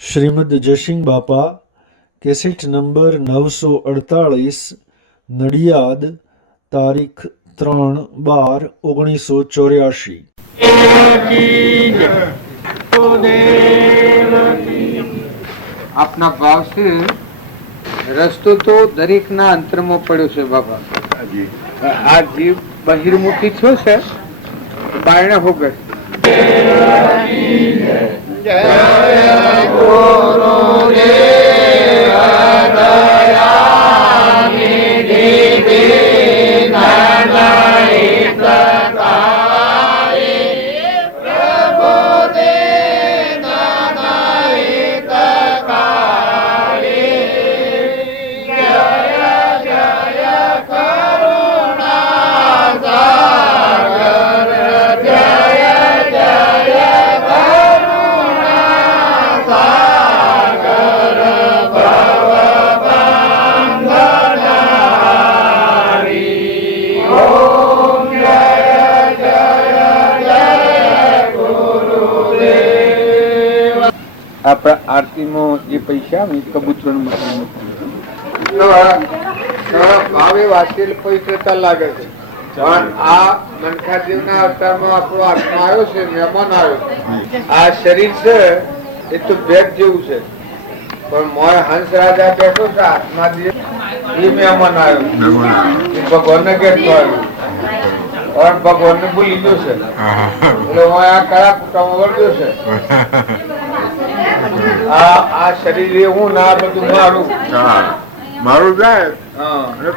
શ્રીમદ જયસિંહ બાપા, cassette number 948, Nadiad, તારીખ 3/12/1984। આપના ભાવથી રસ્તો તો દરેકના અંતરમાં પડ્યો છે બાબા। આ જીવ બહિર્મુખી થયો છે, બાયણે હોગે આપણા આરતીમાં જે પૈસા આવે કબૂતર ભાવે વાંચેલ પવિત્રતા લાગે છે, પણ આ મનખાદેવ ના અવતારમાં આપણો આત્મા આવ્યો છે, મહેમાન આવ્યો। આ શરીર છે એ તો બેગ જેવું છે, પણ મોય હંસ રાજા બેઠો છે, આત્મા દેવ એ મહેમાન આવ્યો, ભગવાન ને કેટલો આવ્યો, ભગવાન ને ભૂલી ગયો છે, એટલે આ કયા કુટામાં વળગ્યો છે। આ શરીર એવું ના બધું મારું જાય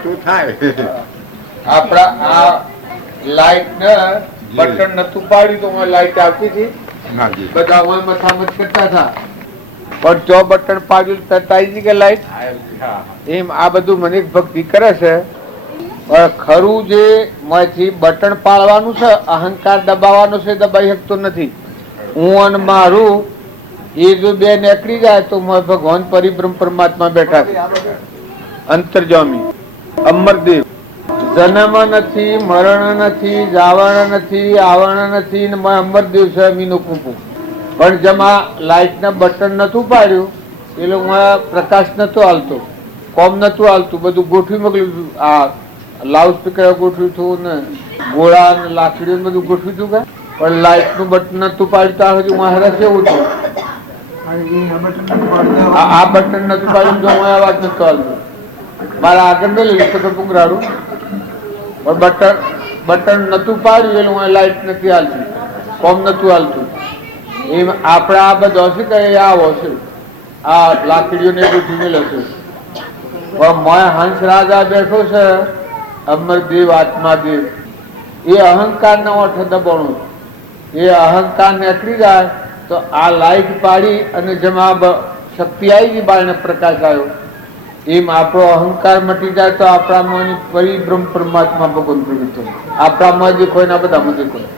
તું થાય। આપડા આ લાઈટ ને બટન નતું પાડ્યું તો લાઈટ આવતી હતી, બધા મથામત કરતા હતા, પણ જો બટન પાડ્યું તરત કે લાઈટ એમ આ બધું મને ભક્તિ કરે છે। પણ ખરું જે માંથી બટન પાડવાનું છે, અહંકાર દબાવવાનો છે, દબાઈ શકતો નથી। હું અને મારું એ જો બે નીકળી જાય તો ભગવાન પરિબ્રહ્મ પરમાત્મા બેઠા છે, અંતર્જામી અમરદેવ। જન્મ નથી, મરણ નથી, જાવણ નથી, આવરણ નથી, અમરદેવ છે અમીનો કુંપુ। પણ જેમાં લાઈટ ના બટન નતું પાડ્યું એ લોકો પ્રકાશ નતો હાલતો, કોમ નતું હાલતું, બધું ગોઠવી મોકલ્યું। આ લાઉડ સ્પીકર ગોઠવ્યું હતું ને ગોળા ને લાકડીઓ બધું ગોઠવ્યું હતું, પણ લાઈટ નું બટન નતું પાડ્યું ત્યાં સુધી મહારાજ એવું હતું। આ બટન નથી પાડ્યું તો હું અવાજ નતો આવતો, મારા આગળ નહીં લઈ પુંગરાડું, પણ બટન નતું પાડ્યું એટલે હું લાઈટ નથી હાલતી, કોમ નતું હાલતું। એમ આપડે આ બધો હશે કે આવો છે, આ લાકડીઓને ગોઠવીને લશે, પણ મોય હંસ રાજા બેઠો છે, અમરદેવ આત્માદેવ, એ અહંકાર ના ઓઠે દબાણું, એ અહંકાર નીકળી જાય તો આ લાઈટ પાડી અને જેમાં શક્તિ આવી ગઈ, બાળને પ્રકાશ આવ્યો, એમ આપણો અહંકાર મટી જાય તો આપણામાં પરિબ્રહ્મ પરમાત્મા ભગવાન પ્રગટ થાય। આપણામાં દેખાય ના બધામાં દેખાય,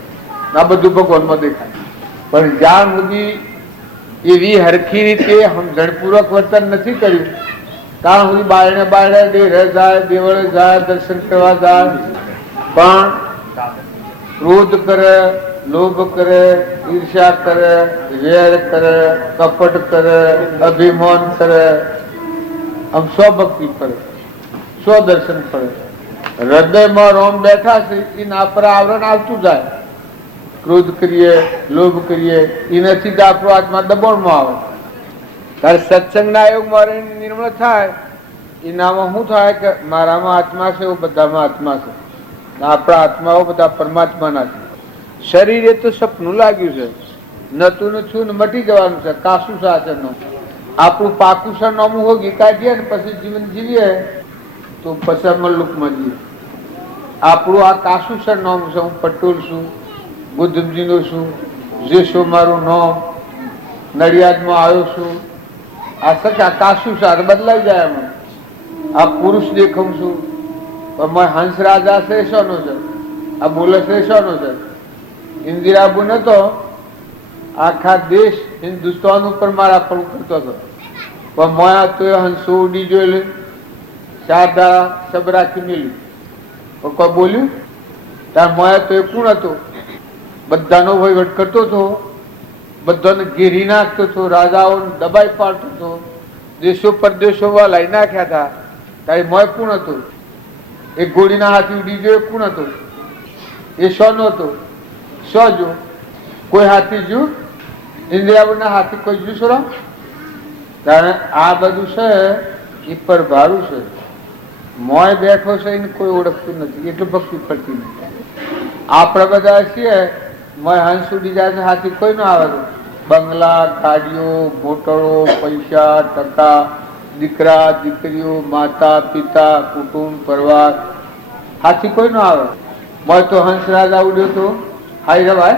આ બધું ભગવાનમાં દેખાય, પણ જ્યાં સુધી એવી હરખી રીતે સમજણપૂર્વક વર્તન નથી કર્યું ત્યાં સુધી બાળને ડેરે જાય, દેવળે જાય, દર્શન કરવા જાય, પણ ક્રોધ કરે, લોભ કરે, ઈર્ષ્યા કરે, વેર કરે, કપટ કરે, અભિમાન કરે, આમ સ્વભક્તિ કરે, સ્વદર્શન કરે, હૃદયમાં રોમ બેઠા છે એના પર આવરણ આવતું જાય। ક્રોધ કરીએ, લોભ કરીએ, એનાથી જ આપણો આત્મા દબાણમાં આવે, ત્યારે સત્સંગના યોગમાં નિર્મળ થાય એનામાં શું થાય કે મારામાં આત્મા છે એવું બધામાં આત્મા છે, આપણા આત્માઓ બધા પરમાત્માના છે। શરીરે તો સપનું લાગ્યું છે, નતું ને છું ને મટી જવાનું છે, કાસું સાચરનું આપણું પાકું સરનામું હોગી કાઢીએ ને પછી જીવન જીવીએ તો પછી મલ્લુકમાં જઈએ। આપણું આ કાસું સરનામું છે, હું પટોલ છું, બુદ્ધજીનો છું, જે છું મારું નામ, નડિયાદમાં આવ્યો છું, આ સચા કાસું સાર બદલાઈ જાય એમાં। આ પુરુષ દેખું છું, હંસ રાજા શ્રેષ્ઠનો છે, આ બોલે શ્રેષ્ઠનો છે। ઇન્દિરાબુ નતો આખા દેશ હિન્દુસ્તાન ઉપર મારા પણ કરતો હતો, પણ મોયા તો હંસો ઉડી જોઈ, 4 દાડા સબ રાખી મેલ્યું, કોઈ બોલ્યું ત્યાં મોયા તો એ કોણ હતો, બધાનો વહીવટ કરતો હતો, બધાને ઘેરી નાખતો હતો, રાજાઓને દબાઈ પાડતો હતો, દેશો પરદેશોમાં લઈ નાખ્યા હતા. તારે મોય કોણ હતું? એક ઘોડીના હાથી ઉડી ગયો કોણ હતો? એ શોનો હતો? શો જો કોઈ હાથી જો ઇન્દ્રિયાના હાથી કોઈ જો છો? કારણ આ બધું છે એ પરભારું છે. મોય બેઠો છે એને કોઈ ઓળખતું નથી, એટલું ભક્તિ પડતી નથી. આપણે બધા છીએ મોય હંસ ઉડી જાય હાથી કોઈ ન આવે. બંગલા, ગાડીઓ, મોટરો, પૈસા, ટકા, દીકરા, દીકરીઓ, માતા, પિતા, કુટુંબ, પરિવાર, હાથી કોઈ ન આવે. મોય તો હંસ રાજા ઉડ્યો તો હાઈ રવાય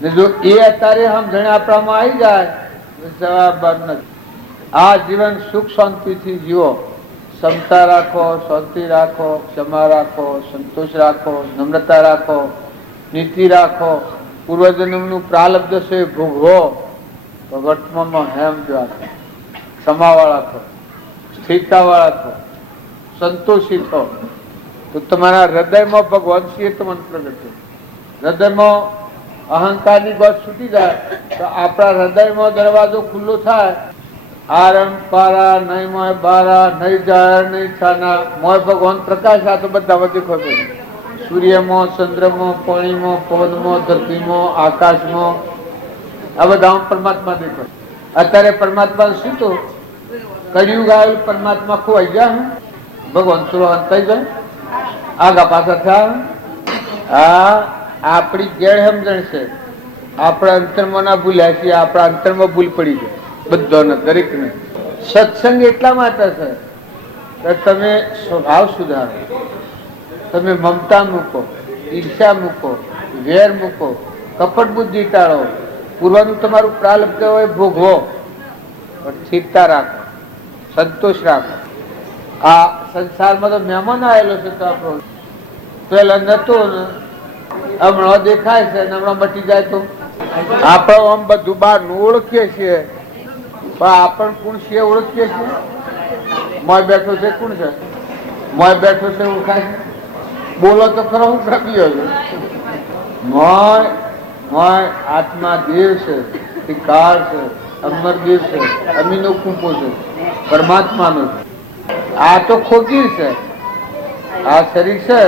ને. જો એ અત્યારે સમજણ આપણામાં આવી જાય જવાબદાર નથી. આ જીવન સુખ શાંતિથી જીવો. ક્ષમતા રાખો, શાંતિ રાખો, ક્ષમા રાખો, સંતોષ રાખો, નમ્રતા રાખો, નીતિ રાખો. પૂર્વજન્મનું પ્રાલબ્ધ છે ભોગવો તો વર્તમાનમાં હેમ રાખો, ક્ષમાવાળા થો, સ્થિરતાવાળા થો, સંતોષી થો. તો તમારા હૃદયમાં ભગવાન છે તમને પ્રગટ છે. હૃદયમાં અહંકારની ગોઠ છૂટી જાય તો આપણા હૃદયમાં દરવાજો ખુલ્લો થાય. આરણ પારા નહીં મોય બારા, નહીં જાહેર નહીં છાના. મોય ભગવાન પ્રકાશ. આ તો બધા વચ્ચે ખબર. સૂર્યમાં, ચંદ્રમાં, પાણીમાં, પવનમાં, ધરતીમાં, આકાશમાં, આ બધા પરમાત્મા દેખાય. અત્યારે પરમાત્મા શું તો કળિયુગ આવેલ પરમાત્મા ખોવાઈ ગયા. ભગવાન સુરો અંતાઈ જાય, આગા પાછા થયા. આ આપણી ગેરસમજણ છે. આપણા અંતરમાં ના ભૂલ્યા છીએ, આપણા અંતરમાં ભૂલ પડી જાય બધાને, દરેકને. સત્સંગ એટલા માટે છે કે તમે સ્વભાવ સુધારો, તમે મમતા મૂકો, ઈર્ષા મૂકો, વેર મૂકો, કપટ બુદ્ધિ ટાળો. પૂર્વનું તમારું પ્રાલબ્ધ હોય ભોગવો, પણ સ્થિરતા રાખો, સંતોષ રાખો. આ સંસારમાં તો મહેમાન આવેલો છે તો આપણો પેલા નતો ને હમણાં દેખાય છે ને હમણાં મટી જાય તો આપણે આમ બધું બહારનું ઓળખીએ છીએ, પણ આપણ કોણ છે ઓળખીએ છીએ? મોય બેઠો છે કોણ છે? મોય બેઠો છે ઓળખાય છે? બોલો તો ખરો. હું પ્રભ્યો છું. મોય મોય આત્મા દેવ છે, કાળ છે, અમરદેવ છે, અમીનો કૂપો છે, પરમાત્માનો છે. આ તો ખોટી છે. આ શરીર છે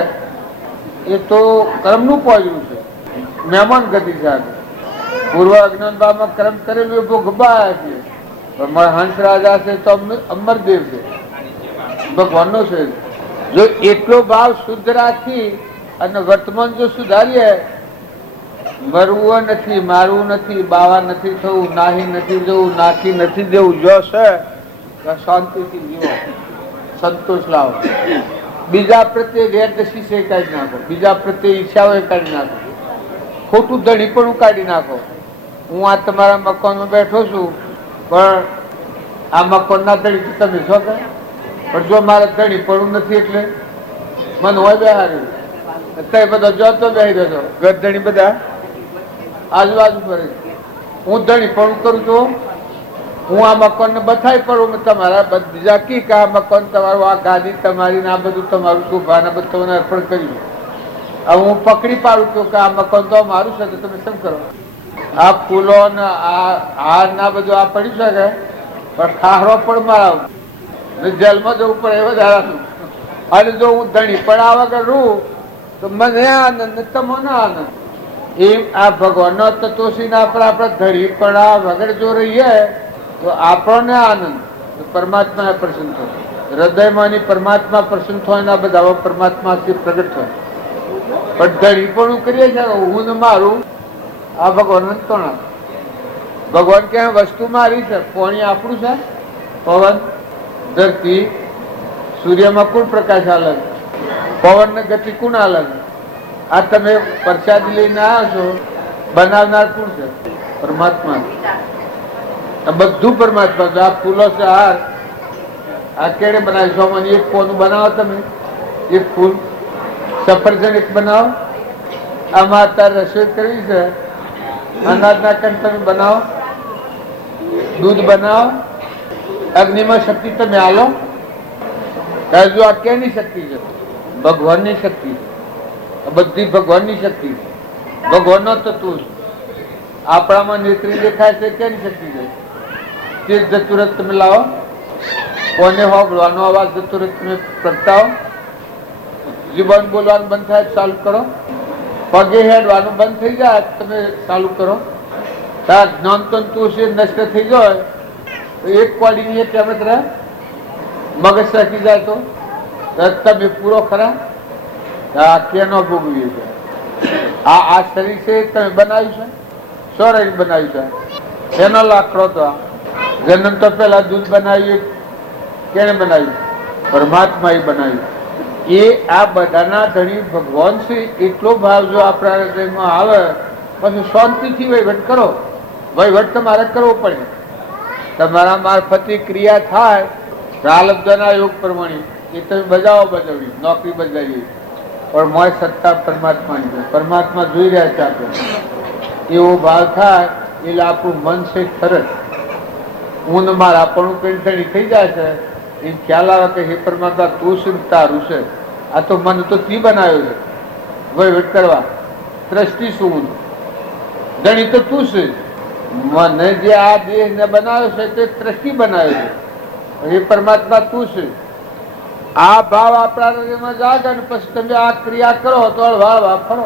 એ તો કર્મનું પોજવું છે, મહેમાન ગતિ છે. પૂર્વ અજ્ઞાનભાવમાં કર્મ કરેલું એ ભોગવાયા છે. પણ હંસ રાજા છે તો અમરદેવ છે, ભગવાનનો છે. જો એટલો ભાવ શુદ્ધ રાખી અને વર્તમાન જો સુધારીએ, મરવું નથી, મારવું નથી, બાવા નથી થવું, નાહી નથી જવું, નાખી નથી દેવું, જો છે શાંતિથી જીવો, સંતોષ લાવો. બીજા પ્રત્યે વેરદશી કાઢી નાખો, બીજા પ્રત્યે ઈચ્છાઓ કાઢી નાખો, ખોટું ધણીપણું કાઢી નાખો. હું આ તમારા મકાનમાં બેઠો છું, પણ આ મકાનના ધણી તમે છો કે? પણ જો મારે ધણીપણું નથી એટલે મને હોય બેહાર્યું. અત્યારે બધા જોતો બેસી રહ્યો, ઘર ધણી બધા આજુબાજુ ફરે. હું ધણીપણું કરું છું, હું આ મકાનને બથાઈ પડું, તમારા બીજા કી કે આ મકાન તમારું, આ ગાડી તમારી, આ બધું તમારું, શોભા બધું તમને અર્પણ કર્યું. હવે હું પકડી પાડું છું કે આ મકાન તો મારું છે, તો તમે શું કરો? આ ફૂલો ને આ હાર ના બધું આ પડી શકે, પણ ખાહરો પણ મારા જેલમાં જવું પડે એ વધારાનું. અને જો હું ધણી પણ આ વગર રહું તો મને આનંદ ને તમને આનંદ. એમ આ ભગવાનનો તત્વશીને આપણે ધણી પણ આ વગર જો રહીએ તો આપણને આનંદ, પરમાત્મા પ્રસન્ન થાય. હૃદયમાં પરમાત્મા પ્રસન્ન થાય, બધા પરમાત્મા પ્રગટ થાય. પણ ધણી પણ કરીએ છીએ હું ને મારું, આ ભગવાન કોણ? ભગવાન કે વસ્તુ મારી છે. પાણી આપણું છે, પવન, ધરતી, સૂર્યમાં કોણ પ્રકાશ અલગ, પવન ને ગતિ કોણ અલગ? આ તમે પ્રસાદી લઈને આવ્યા છો, બનાવનાર કોણ છે? પરમાત્મા. આ બધું પરમાત્મા. આ ફૂલો છે, હાર આ કેડે બનાવીશું? મને એક કોનું બનાવો તમે, એક ફૂલ સફરજન એક બનાવો. આમાં અત્યારે રસોઈ કરવી છે, અનાજના કંઠ તમે બનાવો, દૂધ બનાવો, અગ્નિમાં શક્તિ તમે આલો. હજુ આ કેની શક્તિ છે? ભગવાનની શક્તિ છે. બધી ભગવાનની શક્તિ છે, ભગવાનનો તત્વ છે. આપણામાં નેત્રી દેખાય છે કેની શક્તિ છે? તે જતું રહે તમે લાવો, કોને હોગળવાનો અવાજ જતું રહે તમે પ્રગટાવો, જીવન બોલવાનું બંધ થાય ચાલુ કરો, પગે હેડવાનું બંધ થઈ જાય તમે ચાલુ કરો, તાર જ્ઞાન તંતુ છે નષ્ટ થઈ જાય તો એક કોડીની એક કહેવત રહે, મગજ રાખી જાય તો તમે પૂરો ખરા કેનો ભોગવીએ છે? આ શરીર છે તમે બનાવ્યું છે, સોરી બનાવ્યું છે, એનો લાકડો તો જન્મ તો પેલા દૂધ બનાવ્યું કેને બનાવ્યું? પરમાત્મા બનાવ્યું. એ આ બધાના ધણી ભગવાન છે એટલો ભાવ જો આપણા હૃદયમાં આવે પછી શાંતિથી વહીવટ કરો. વહીવટ તમારે કરવો પડે, તમારા મારફતે ક્રિયા થાય પ્રાલબ્ધના યોગ પ્રમાણે એ તમે બજાવી નોકરી બજાવી, પણ મોય સત્તા પરમાત્માની છે, પરમાત્મા જોઈ રહ્યા છે આપણે, એવો ભાવ થાય એટલે આપણું મન છે સરસ હું મારા આપણું પેન્ટણી થઈ જાય છે. એ ખ્યાલ આવે કે હે પરમાત્મા તું શું તારું છે, આ તો મન તો તી બનાવ્યો છે વહીવટ કરવા, દ્રષ્ટિ શું ધણી તો તું છે, મને જે આ દેહ ને બનાવ્યો છે તે દ્રષ્ટિ બનાવ્યો છે, હે પરમાત્મા તું છે. આ ભાવ આપણા હૃદયમાં જાગે ને પછી તમે આ ક્રિયા કરો તો વાહ ફરો,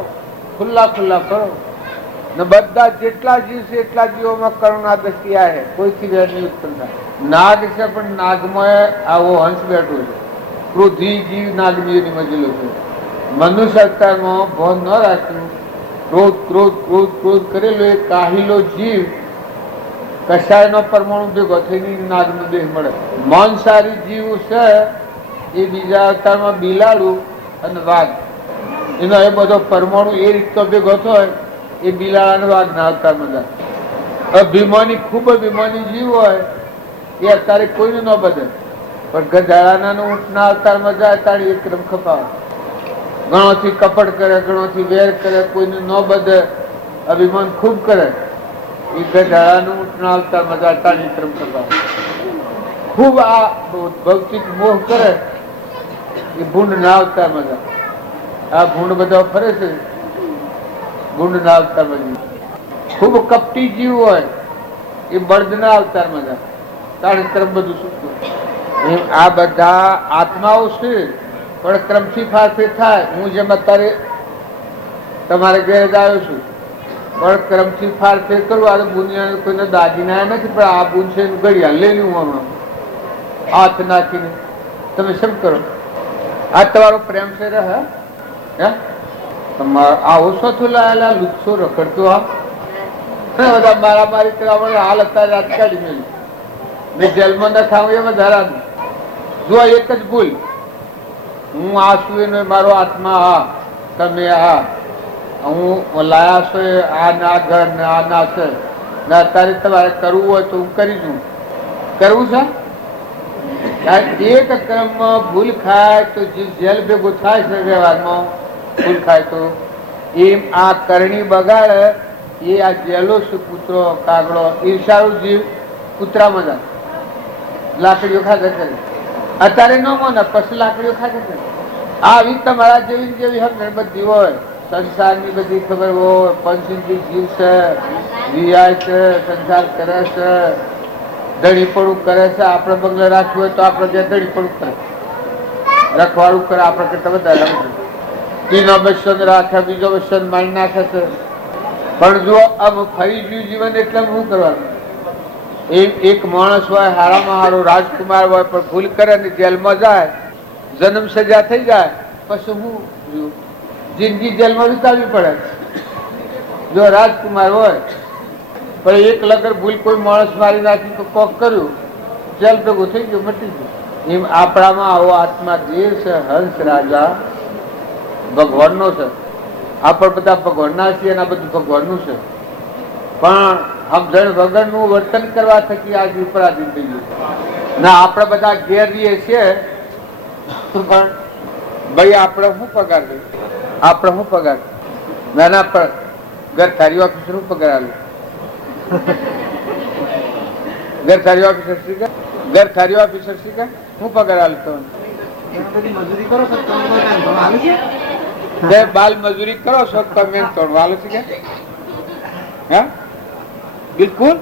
ખુલ્લા ખુલ્લા ફરો ને બધા જેટલા જીવ છે એટલા જીવોમાં કરુણા દ્રષ્ટિ આવે, કોઈથી વેર નહીં ઉત્પન્ન થાય. નાગ છે પણ નાગમાં આવો હંસ બેઠો છે, ક્રોધી જીવ નાગની મજેલો છે. મનુષ્ય અવતારમાં ભોન ન રાખ્યું, ક્રોધ ક્રોધ ક્રોધ ક્રોધ કરેલો એ કાહિલો જીવ કશાયનો પરમાણુ ભેગો થઈને નાગનો દેહ મળે. માંસાહારી જીવ છે એ બીજા અવતારમાં બિલાડું અને વાઘ, એનો એ બધો પરમાણુ એ રીતનો ભેગો થાય એ બિલાડા અને વાઘના અવતારમાં જાય. અભિમાની ખૂબ અભિમાની જીવ હોય એ અત્યારે કોઈને ન બધે, પણ ગધાડાના ઊંટના અવતારમાં જાય ત્યારે એકદમ ખપાવે, ઘણોથી કપટ કરે, ઘણોથી વેર કરે, કોઈને ન બધે, અભિમાન ખૂબ કરે. એ ગધાડાનું ઊંટના અવતારમાં જાય ત્યારે એકદમ ખપાવે. ખૂબ આ ભૌતિક મોહ કરે એ ભૂંડ ના અવતારમાં જાય. આ ભૂંડ બધા ફરે છે ભૂંડ ના અવતારમાં જાય. ખૂબ કપટી જીવ હોય એ બળદ ના અવતારમાં જાય તારે ક્રમ બધું સુખતું. આ બધા આત્માઓ છે પણ ક્રમથી ફારફેર થાય. હું જેમ અત્યારે તમારે ઘેર જ આવ્યો છું પણ ક્રમથી ફારફેર કરું. આ બુનિયા કોઈને દાગીના નથી પણ આ બુન છે ઘડિયાળ લઈ લઉં હમણાં હાથ નાખીને. તમે શું કરો? આ તમારો પ્રેમ છે રહે હે તમારો આવો શોથી લાયેલા લુચ્છો રખડતો આ બધા મારામારી કરવા હાલ અત્યારે રાત કાઢી મેળવી મેં જેલમાં ન ખાવું એમાં ધરાનું. જો એક જ ભૂલ, હું આ છું એનો મારો આત્મા હા, તમે હા, હું લાયા છો આ ના ઘર ને આ ના છે ને અત્યારે તમારે કરવું હોય તો હું કરી દઉં. કરવું છે એક ક્રમમાં ભૂલ ખાય તો જે જેલ ભેગું થાય છે વ્યવહારમાં ભૂલ ખાય તો એમ આ કરણી બગાડે એ આ જેલો છે કૂતરો કાગડો ઈર્ષાળુ જીવ કૂતરામાં જાય લાકડીઓ ખાધે કરે. અત્યારે ન મને પછી લાકડીઓ ખાધે કરે. આવી તમારા જેવી જેવી સમજણ બધી હોય, સંસારની બધી ખબર હોય, પંચિંતી જીવ છે, રિયાય છે, સંસાર કરે છે, દડીપણું કરે છે. આપણે બંગલે રાખ્યું હોય તો આપણે ત્યાં દડીપણું કરે, રખવાડું કરે, આપણે કરતા બધા રમશે. બીજો બસ્સન રાખે, બીજો બસ્સન મારી નાખે છે. પણ જો આમ ફરી ગયું જીવન એટલે શું કરવાનું? એક માણસ હોય હારામાં હારો રાજકુમાર હોય પણ ભૂલ કરે ને જેલમાં જાય, જન્મ સજા થઈ જાય, પછી હું જિંદગી જેલમાં વિતાવવી પડે. જો રાજકુમાર હોય પણ એક લગર ભૂલ કોઈ માણસ મારી નાખી તો કોક કર્યું, જેલ ભેગું થઈ ગયું, મટી ગયું. એમ આપણામાં આવો આત્મા જે છે હંસ રાજા ભગવાનનો છે. આપણે બધા ભગવાનના છીએ અને આ બધું ભગવાનનું છે. પણ સમજણ વગરનું વર્તન કરવા થકી આજ ઉપરાધીન થઈ ગયું. ના આપણે બધા ઘેર રહીએ છીએ પણ ભાઈ આપણે શું પગાર દઈએ? આપણે શું પગાર? નાના પણ ઘર થારી ઓફિસર શું પગાર આલે? ઘર થારી ઓફિસર શીખે, ઘર થારી ઓફિસર શીખે શું પગાર આલે? તો મજૂરી કરો બાલ મજૂરી કરો છો તમે તોડવા આલો છે કે? હે બિલકુલ.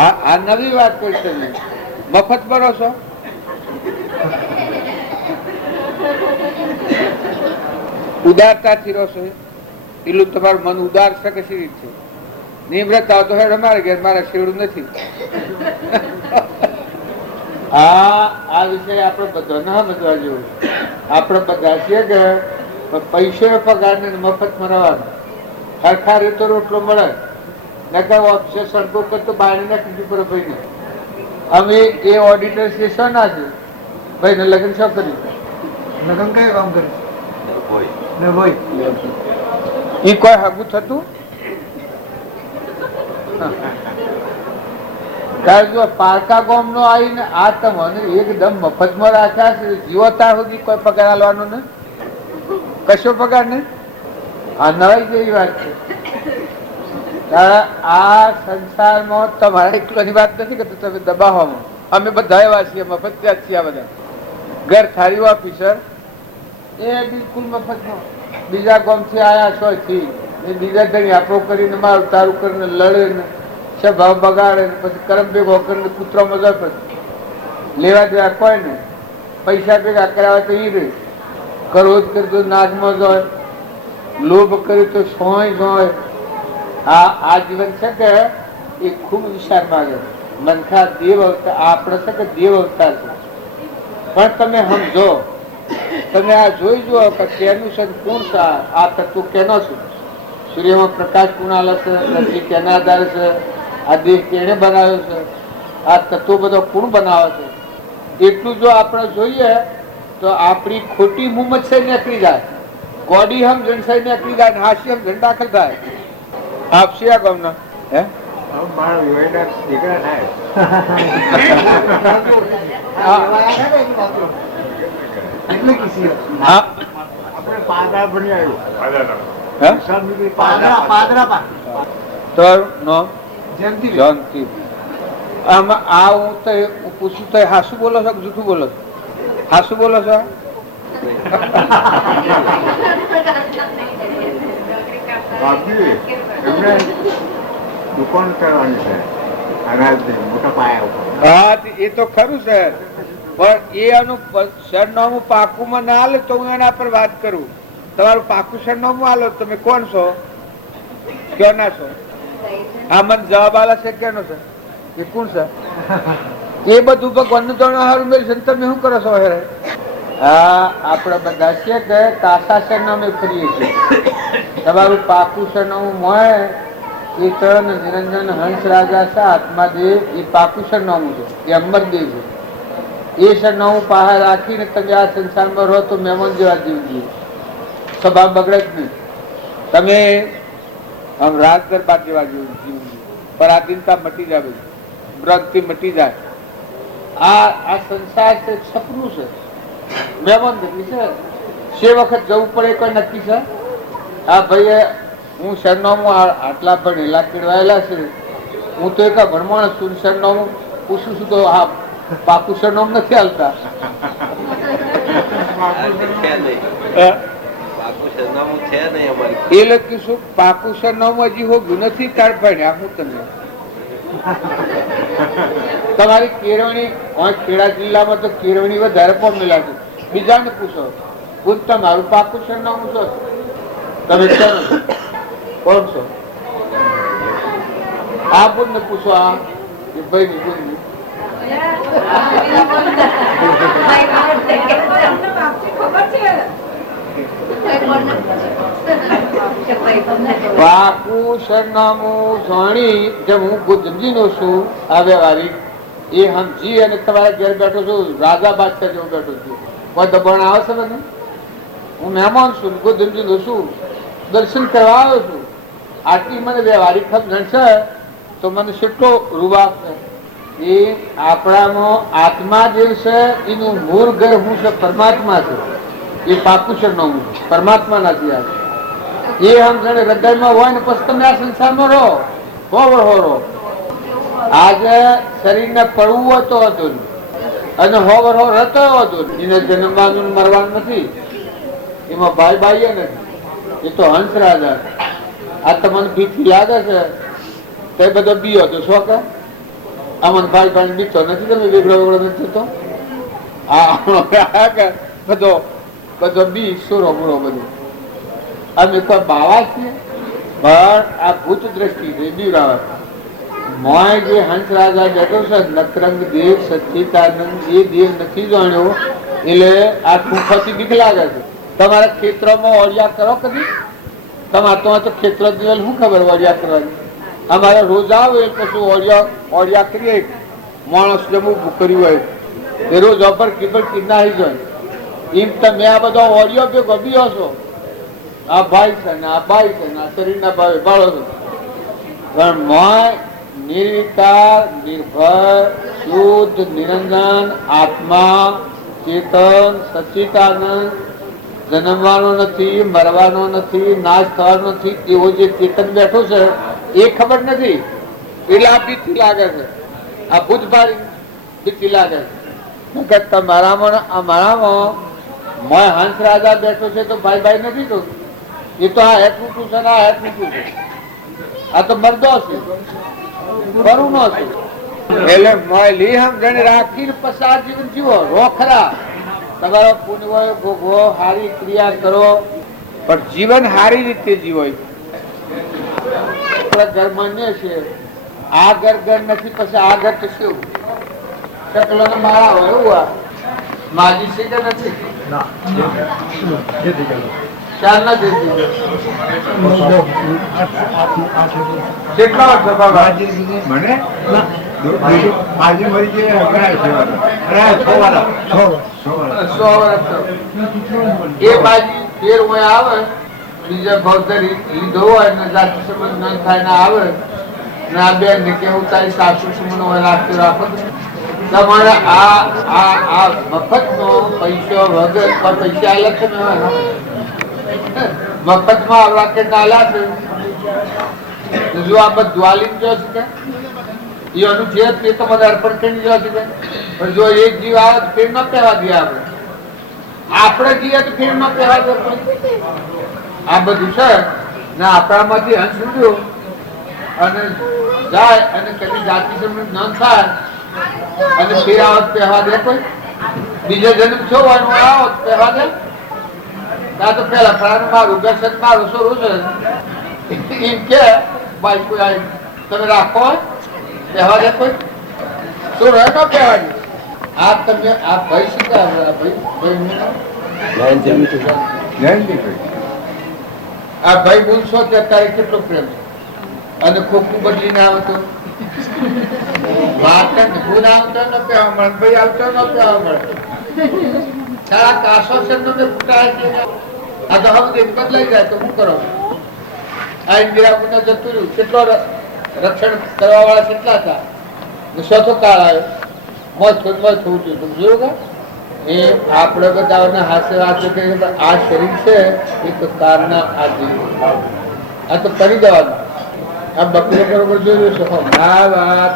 આ નવી વાત કરી તમે. મફત ભરો છો? ઉદારતાથી રહો છો? એટલું તમારું મન ઉદાર છે કે સી રીતે? નિમ્રતા તો હેડ અમારે ઘેર, મારા શેડું નથી. આ વિષય આપણે બધા ના સમજવા જેવું. આપણે બધા છીએ કે પૈસે પગાર ને મફત મરવાનું, સરખા રીતે રોટલો મળે. ઓફિસે સડકો કરતો બાયણે ના કીધું પર ભાઈ ને અમે એ ઓડિટર છે ના છે ભાઈ ને લગ્ન શું કર્યું? લગ્ન કઈ કામ કર્યું? એ કોઈ હગું થતું? જો પારકા ગામ નો આવીને આ તમને એકદમ મફતમાં રાખ્યા છે, જીવો ત્યાં સુધી કોઈ પગાર આલવાનો ને કશો પગાર ને. આ નવાઈ જેવી વાત છે. આ સંસારમાં તમારા એકલાની વાત નથી કે તમે દબાવવામાં. અમે બધા એવા છીએ, મફત ત્યાં છીએ. આ બધા ઘર થાળી ઓફિસર એ બિલકુલ મફતમાં. બીજા ગામથી આયા છો થી એ બીજા ઘણી આપણો કરીને મારું તારું કરીને લડે ને ભાવ બગાડે ને પછી કરમ ભેગો કરીને કૂતરો મજા પછી લેવા દેવા કોઈ ને પૈસા ભેગા કરાવે તો ઈ રહે. ક્રોધ કરી તો નાગમાં જોય, લોભ કર્યું તો સોય જોય. આ જીવન છે કે એ ખૂબ વિચાર માંગે. મનખા દેવ અવતાર આપણે છે કે દેવ અવતાર છે. પણ તમે સમજો, તમે આ જોઈ જુઓ કે કેનું છે કોણ છે. આ તત્વ કેનો છે? સૂર્યમાં પ્રકાશ કોણ આલે છે? નથી કેના આધારે છે? આ દેહ કેને બનાવ્યો છે? આ તત્વો બધો કોણ બનાવે છે? એટલું જો આપણે જોઈએ તો આપણી ખોટી મુમત છે નીકળી જાય, ગોડી હમ જણસાઈ નીકળી જાય, હાસ્ય હમ ઝંડા દાખલ થાય. આપશે આ ગામના હે દીકરા થાય. આમાં આ હું તો પૂછું તો હાસુ બોલો છો કે જૂઠું બોલો છો? હાસુ બોલો છો? દુકાન કરવાની છે અનાજની મોટા પાયા ઉપર. હા એ તો ખરું છે, પણ એ આનું સરનામું પાકુમાં ના હાલે તો હું એના પર વાત કરું. તમારું પાકું સરનામું હાલો, તમે કોણ છો, ક્યાંના છો? આ મને જવાબ આલે છે ક્યાંનો છે, એ કોણ છે? એ બધું ભગવાનનું જાણવા સારું મેળ છે. તમે શું કરો છો? હેરે હા આપણે બધા છીએ કે કાસા સરનામે ફરીએ છીએ. તમારું પાકું સરનામું મળે એ તન નિરંજન હંસ રાજા છે આત્માદેવ, એ પાકું સરનામું છે, એ અમરદેવ છે. એ સરનામું પાસે રાખીને તમે આ સંસારમાં રહો તો મહેમાન જેવા જીવજો. સ્વભાવ બગડે જ નહીં. તમે આમ રાજ દરબાર જેવા જીવજો. પરાધીનતા મટી જાય, ભ્રાંતિ મટી જાય. આ સંસાર છે સપનું છે, મહેમાન નક્કી છે. સે વખત જવું પડે કોઈ નક્કી છે? આ ભાઈ હું સરનામું આટલા ભણેલા કેળવાયેલા છે, હું તો એક ભણમાણ છું, સરનામું પૂછું છું તો આ પાકું સરનામું નથી હાલતા. એ લખ્યું શું પાકું સરનામું હજી હોગ્યું નથી તાર ભણ્યા હું તમને. તમારી કેળવણી ખેડા જિલ્લામાં તો કેળવણી વધારે પણ મિલાશે. બીજાને પૂછો ખુદ તમારું પાકું સરનામું છો? તમે કોણ છો? આ બુદ્ધ ને પૂછો. આ ભાઈ ની બુદ્ધ ની પાકું સરનામું જાણી જેમ હું સમજી નો છું આ વ્યવહારિક એ સમજી અને તમારા ઘેર બેઠો છું, રાજા બાદશાહ જેવું બેઠો છું. કોઈ દબાણ આવે છે મને? હું મહેમાન છું, સમજી નો છું, દર્શન કરવા આવ્યો છું. આટલી મને વ્યવહારિક સમજણ છે તો મને કેટલો રૂબા છે. એ આપણામાં આત્મા જે છે એનું મૂળ ઘર હું છે પરમાત્મા છે. એ પાકું સરનામું પરમાત્મા નથી. આવે એ સમજણ હૃદયમાં હોય ને પછી તમે આ સંસારમાં રહો, રહો. આજે શરીરને પડવું હોય તો હતું અને હોવર હો રહેતો હતો. એને જન્મવાનું મરવાનું નથી, એમાં ભાઈ ભાઈ નથી. એ તો હંસ રાજા. આ તમને ભીખ લાગે છે તો એ બધો બીયો હતો શું કે આમાં ભાઈ ભાઈ બીતો નથી, તમે વેગળો વેગળો નથી થતો. બધો બધો બી સુરો મૂરો બધું. અમે કોઈ બાવા છીએ પણ આ ભૂત દ્રષ્ટિ છે બીવરાવા. મોય જે હંસ રાજા બેઠો છે નકરંગ દેવ સચ્ચિદાનંદ, એ દેવ નથી જાણ્યો એટલે આ ખૂંખાથી બીક લાગે છે. તમારા ખેતરમાં ઓળિયા કરો કદી? તમારે તો ખેતર દિવેલ શું ખબર ઓળિયા કરવાની? અમારે રોજ આવે પછી ઓળિયા કરીએ. માણસ જમું કર્યું હોય એ રોજ અપર કીબર કિડના જાય એમ તમે આ બધા ઓળિયો બે ગબ્યો છો. આ ભાઈ છે ને આ ભાઈ છે ને આ શરીરના ભાવે બાળો છો. પણ મોય નિર્વિકાર, નિર્ભય, શુદ્ધ, નિરંજન આત્મા, ચેતન, સચ્ચિદાનંદ, જન્મવાનો નથી, મરવાનો નથી, નાશ થવાનો નથી એવો જે ચેતન બેઠો છે એ ખબર નથી એટલે આ બીતી લાગે છે. આ ભૂતભારી બીતી લાગે છે. તમારામાં મોય હંસ રાજા બેઠો છે તો ભાઈ ભાઈ નથી તો એ તો આ હેઠ ઉઠું છે ને આ હેઠ ઉઠું છે. આ તો મરદો છે, ખરું ન હતું. એટલે મોય લી સમજણ રાખીને પસાર જીવન જીવો. રોખરા તમારો પુણ્ય હોય ભોગવો, સારી ક્રિયા કરો પણ જીવન સારી રીતે જીવો. ઘર માન્ય છે આ ઘર ઘર નથી પછી આ ઘર તો શું શકલો મારા હોય એવું. આ માજી છે કે નથી? ચાર ના દેતી કેટલા વર્ષ બાબા મને આજે મરી ગઈ 100 વર્ષ. એ બાજી ફેર હોય આવે બીજા ભવતરી લીધો હોય ને જાતિ સંબંધ ન થાય ને આવે ને આ બેન ને કેવું તારી સાસુ સંબંધ હોય રાખતું રાખો. તમારે આ મફત નો પૈસો વગર પૈસા આલે છે ને મફત માં આવડા કે નાલા છે. જો આ બધું આલીને જો છે એનું જે તે તો બધા અર્પણ કરી જો છે. પણ જો એક જીવ આવે તો ફેર ન કહેવા દે. આપણે જઈએ તો ફેર ન કહેવા દે. આ બધું છે ને આપણામાંથી અંશ ઉડ્યો અને જાય અને કદી જાતિ સંબંધ ન થાય અને ફેર આવત કહેવા દે કોઈ? બીજો જન્મ છો આવત કહેવા દે? તો પેલા ફળાનું મારું દર્શન મારું સ્વરૂપ છે એમ કે ભાઈ કોઈ તમે રાખો કહેવા દે કોઈ? શું રહે ન કહેવા દે? આ તમે આ ભાઈ શીખા આ ભાઈ બોલશો કે અત્યારે કેટલો પ્રેમ અને ખોખું બદલીને આવે તો વાત ગુણ આવતો ન કહેવા મળે, ભાઈ આવતો ન કહેવા મળે. સારા કાસો છે આ તો હવે બદલાઈ જાય તો શું કરો? આ ઇન્દિરા પુનઃ જતું રહ્યું. કેટલો રક્ષણ કરવા વાળા કેટલા હતા? ચોથો કાળ આવ્યો મોજ થવું થયું. જોયું કે એ આપણે બધા હાસ્ય વાત આ શરીર છે એ તો કારના આ જીવ આ તો કરી દેવાનું. આ બકરી બરોબર જોયું છે. આ વાત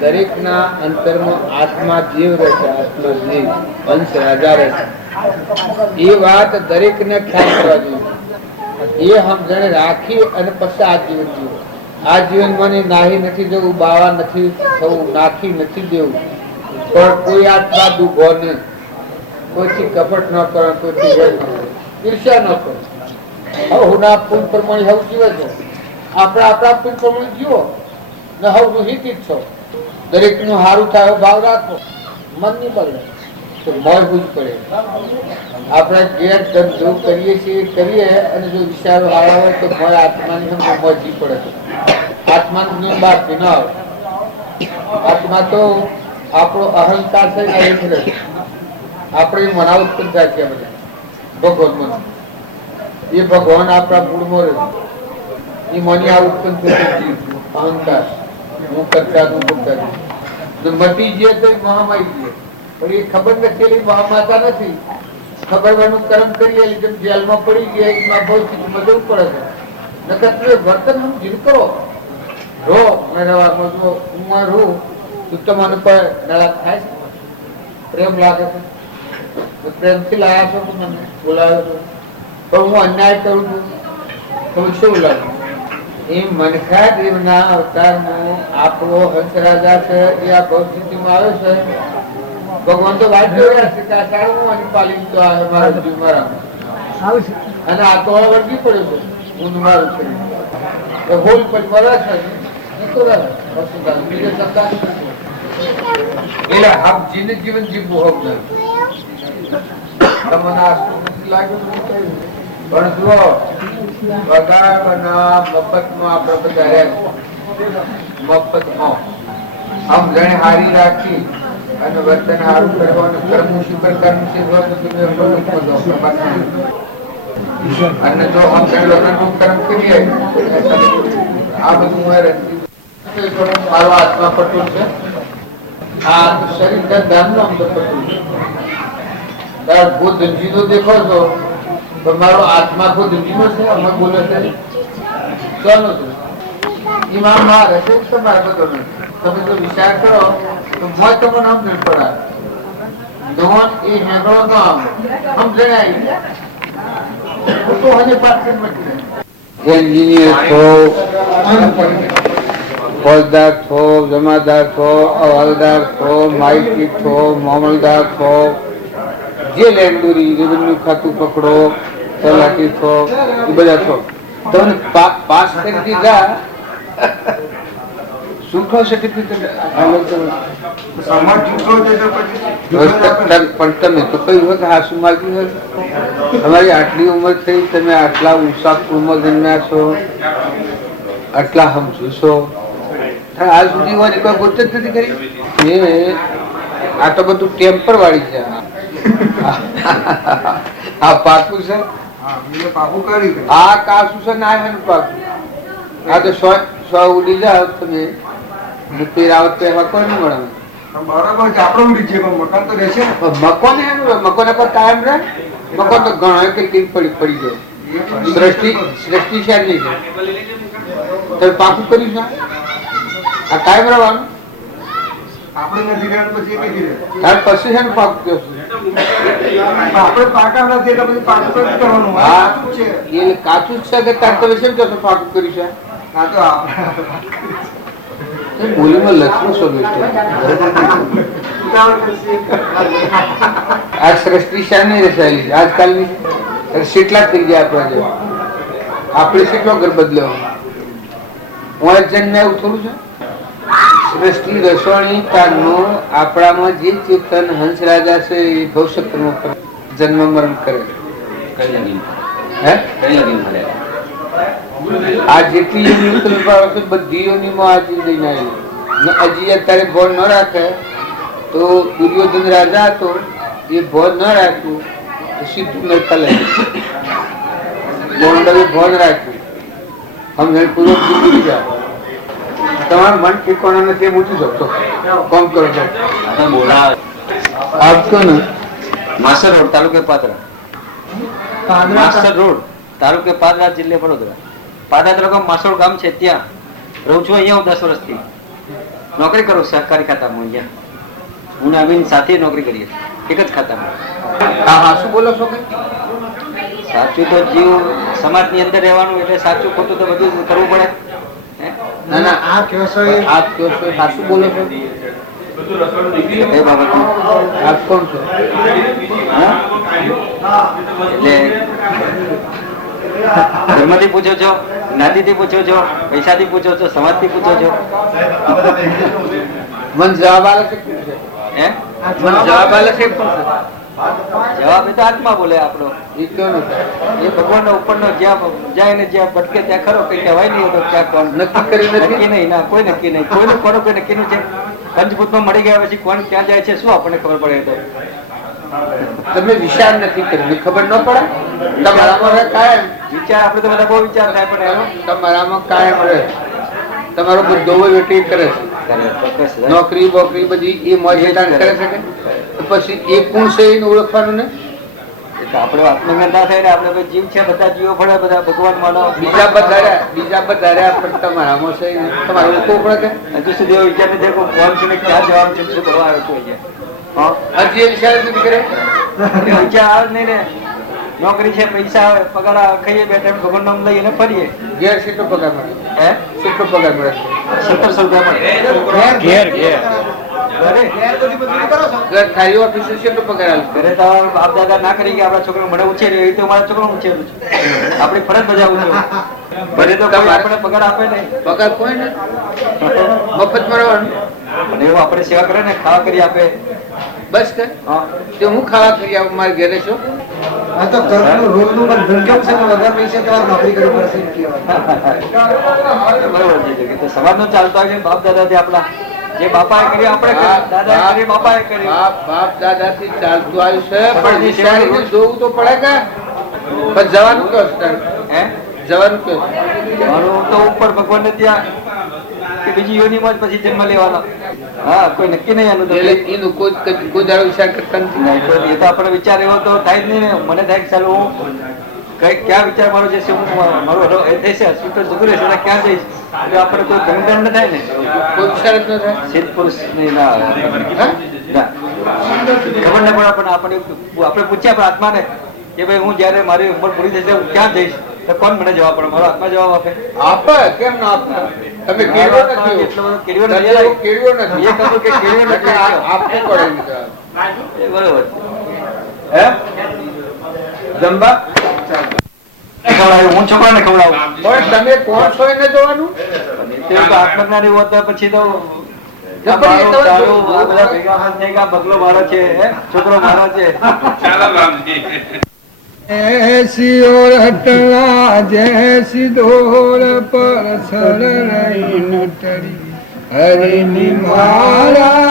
દરેકના અંતરમાં આત્મા જીવ રહેશે. આત્મા જીવ અંશ રાજા રહેશે. એ વાત દરેકને ખ્યાલ કરવા જોઈએ. એ સમજણ રાખી અને પછી આ જીવન જીવો. આ જીવનમાં નાહી નથી જવું, બાવા નથી થવું, નાખી નથી દેવું. પણ કોઈ આત્મા દુભો નહીં, કોઈથી કપટ ન કરો, કોઈથી ઈર્ષ્યા ન કરો. હવે હું ના પુલ પ્રમાણે હવ જીવે છો. આપણે આપણા પુલ પ્રમાણે જીવો ને હવનું હિત ઈચ્છો. દરેક નું સારું થાય ભાવ રાખો. મન નહીં બગડે તો મળવું જ પડે. આપણે ઘેર ધંધો કરીએ છીએ કરીએ અને જો વિચારો સારા હોય તો મળે આત્માની મજી પડે. આત્માનું બાકી ના આવે. આત્મા તો આપણો અહંકાર છે આપણે મના ઉત્પન્ન થાય છે ભગવાન મન. એ ભગવાન આપણા મૂળમાં રહે એ મની આ ઉત્પન્ન થશે અહંકાર. હું કરતા હું ભોગતા મટી જઈએ તો મહામાઈ જઈએ. પણ એ ખબર નથી મહામાતા નથી. ખબર એનું કર્મ કરીએ જેમ જેલમાં પડી ગયા એમાં બહુ સ્થિતિમાં જવું પડે છે. નકર વર્તન જીવ કરો રો હું રહું તો તમારે પર નળાક થાય છે. પ્રેમ લાગે છે પ્રેમથી લાયા છો મને બોલાવ્યો છો પણ હું અન્યાય કરું છું તો શું લાગે? એ મનખા દેવના અવતારનો આપણો હંસ રાજા છે એ આ ભવસ્થિતિમાં આવ્યો છે. ભગવાન તો વાત જોયા છે કે આ સારું અને પાલી તો આ મારો જીવ મારા અને આ તો વળગી પડ્યો છે હું મારું છે તો હોલ પર મરા છે બીજે સત્તા એટલે આપ જીને જીવન જીવવું હોવું તમને આ લાગ્યું પણ જુઓ વગાડવાના મફતમાં આપણે બધા રહ્યા મફતમાં આમ જણે હારી રાખી અને વર્તન સારું કરવાનું કર્મ શુક્ર કર્મ છે અને જો આમ જણે લગ્નનું કર્મ કરીએ આ બધું મારો આત્મા પટુલ છે આ શરીર ધ્યાન અંદર પટુલ છે ભૂત જીતો દેખો છો તો મારો આત્મા ખુદ જીવો છે અમે બોલે છે ચાલો છે ઇમામ મારે છે તમારે બધો તમે જો વિચાર કરો તો મોય તમને નામ નહીં પડા ધોન એ હેગળો તો આમ હમ જણાય તો હજી પાછળ મટી એન્જિનિયર છો ફોજદાર છો જમાદાર છો હવાલદાર છો માઇકી છો મામલદાર છો જે લેન્ડોરી રેવન્યુ ખાતું પકડો તલાટી છો એ બધા છો તમને પાસ કરી દીધા શું કહો સર્ટિફિકેટ પણ તમે તો કઈ વખત હાસુ માગી હોય તમારી આટલી ઉંમર થઈ તમે આટલા ઊંચા કુળમાં જન્મ્યા છો આટલા સમજો છો આજ સુધી મારી કોઈ ગોત જ નથી કરી આ તો બધું ટેમ્પર વાળી છે આ પાકું છે આ કાસું છે ના પાકું આ તો 100 ઉડી જાવ તમે તેર આવત તો એમાં કોઈ નહીં મળે બરાબર છે આપણો ઉડી છે પણ મકાન તો રહેશે મકાન મકાન પર કાયમ રહે મકાન તો ઘણા કઈ પડી ગયો સૃષ્ટિ છે નહીં છે તમે પાકું કર્યું છે આ કાયમ રહેવાનું આપણે નથી રહેવાનું પછી કઈ રહે પછી છે ને પાકું કહો આપણે પાકા નથી એટલે પછી પાકું નથી કરવાનું હા એ કાચું જ છે કે તાર તમે શું કહો પાકું કર્યું છે આ તો બોલીમાં લખવું છો બેટો આ સૃષ્ટિ શાની રચાયેલી આજકાલની કેટલા થઈ ગયા આપણા આપણે કેટલો ઘર બદલ્યો હું જન્મ એવું થોડું છે સૃષ્ટિ રસોણી કાળનો આપણામાં જે ચેતન હંસ રાજા છે એ ભવિષ્ય જન્મ મરણ કરે આ જેટલી યોનિ બધી યોનિમાં આ જિંદગી ના હજી અત્યારે ભોન ન રાખે તો દુર્યોધન રાજા હતો એ ભોન ન રાખ્યું તો સીધું નરકા લઈ ગોંડલે ભોન રાખ્યું હમ પૂર્વક જીતી ગયા તમારું મન ઠીકોણા નથી એમ ઊંચું શકતો કોમ કરો છો આપતો ને માસ્ટર રોડ તાલુકે પાદરા માસ્ટર રોડ તાલુકે પાદરા જિલ્લે વડોદરા પાદરા તાલુકા માસોડ ગામ છે ત્યાં રહું છું અહીંયા હું 10 વર્ષથી નોકરી કરું સહકારી ખાતામાં અહીંયા હું નવીન સાથે નોકરી કરીએ એક જ ખાતામાં હા શું બોલો છો કે સાચું તો જીવ સમાજની અંદર રહેવાનું એટલે સાચું ખોટું તો બધું કરવું પડે ના ના આ કયો છો સાચું બોલો છો કઈ બાબત આપ કોણ છો એટલે ધર્મથી પૂછો છો જ્ઞાતિથી પૂછો છો પૈસાથી પૂછો છો સમાજથી પૂછો છો મન જવાબ આલે છે હે મન જવાબ આલે છે જવાબ એ તો આત્મા બોલે આપણો એ કયો નથી એ ભગવાન ઉપરનો જ્યાં જાય ને જ્યાં ભટકે ત્યાં ખરો કઈ કહેવાય નહીં તો ક્યાં કોણ નક્કી કરી નક્કી નહીં ના કોઈ નક્કી નહીં કોઈનું કોનું કોઈ નક્કીનું છે પંચભૂતમાં મળી ગયા પછી કોણ ક્યાં જાય છે શું આપણને ખબર પડે તો તમે વિચાર નથી કરી ખબર ન પડે તમારામાં કાયમ વિચાર આપણે તો બધા બહુ વિચાર થાય પણ એનો તમારામાં કાયમ રહે તમારો બધો વેટી કરે છે નોકરી બોકરી બધી એ મોજ હેઠળ કરે છે કે પછી એ કોણ છે એને ઓળખવાનું ને આપણે આત્મજ્ઞાન ના થાય ને આપણે જીવ છે બધા જીવો પડે બધા ભગવાન માનો બીજા બધા પણ તમારામાં છે તમારે ઓળખવું પડે કે હજુ સુધી એવો વિચાર નથી કોણ છે ને ક્યાં જવાનું છે શું કરવા આવ્યો છું હજી એ વિચાર નથી કરે વિચાર આવે નહીં ને નોકરી છે, પૈસા આવે, પગાર આવે, ખાઈએ બે ટાઈમ ભગવાન નામ લઈને ફરીએ. ઘેર સીટો પગાર મળે, હે સીટો પગાર મળે, 1700 રૂપિયા મળે. ઘેર ઘરે બધી મજૂરી કરો છો? ઘર ખાલી ઓફિસે સીટો પગાર આવે. ઘરે તો બાપ દાદા ના કરી કે આપણા છોકરો મને ઉછેર્યો, એવી રીતે મારા છોકરો ઉછેર્યું છે. આપણી ફરજ બજાવું છું. ઘરે તો કોઈ આપણે પગાર આપે નહીં. પગાર કોઈ ને મફત મળવાનું. અને એવું આપણે સેવા કરે ને, ખાવા કરી આપે. બસ કે હા, તે હું ખાવા કરી આવું મારે ઘરે છો. આ તો ઘરનું રોજનું પણ ધંધો છે ને વધારે પૈસા તમારે નોકરી કરવી પડશે એમ કહેવાય. બરોબર છે કે સમાજનો ચાલતો આવે છે. બાપ દાદાથી આપણા જે બાપાએ કર્યું આપણે કર્યું, દાદાએ કર્યું, બાપાએ કર્યું. બાપ દાદા થી ચાલતું આવ્યું છે, પણ વિચારીને જોવું તો પડે કે પણ જવાનું કયો છે તારે? હે જવાનું કયો છે? મારું તો ઉપર ભગવાનને ત્યાં કે બીજી યોનિમાં જ પછી જન્મ લેવાનો. હા, કોઈ નક્કી નહીં આનું તો. એટલે એનું કોઈ દાડો વિચાર કરતા નથી. એ તો આપણે વિચાર એવો તો થાય જ નહીં ને. મને થાય કે ચાલો હું કઈ ક્યાં વિચાર મારો જશે, હું મારો એ થશે સ્કૂટર જતું રહેશે ને ક્યાં જઈશ, એટલે આપણે કોઈ ગમગમ ન થાય ને. કોઈ વિચાર જ ન થાય. સિદ્ધ પુરુષ નહીં ના આવે. હા? ના. ખબર ન પડે પણ આપણે પૂછ્યા પણ આત્માને કે ભાઈ હું જયારે મારી ઉંમર પૂરી થશે હું ક્યાં જઈશ, તો કોણ મને જવાબ પડે? મારો આત્મા જવાબ આપે. આપે કેમ ના આપે? તમે કેળવો નથી. એટલો બધો કેળવ્યો તમે નથી. એવું કેળવો નથી. એ કહું કે કેળવ્યો નથી. એટલે આપવું પડે એમ જવાબ. એ બરોબર. હે? જમવા ખવડાવ્યું, હું છોકરાને ખવડાવું. પણ તમે કોણ છો એને જોવાનું. તે તો આત્મજ્ઞાની હોત તો પછી તો તો પણ એ તમે તારું આ બધા ભેગા થઈ ગયા, બગલો મારો છે, હે? છોકરો મારો છે. એસી ઓરટલા જેસી દોર પર સર રહી નટરી હરિની મારા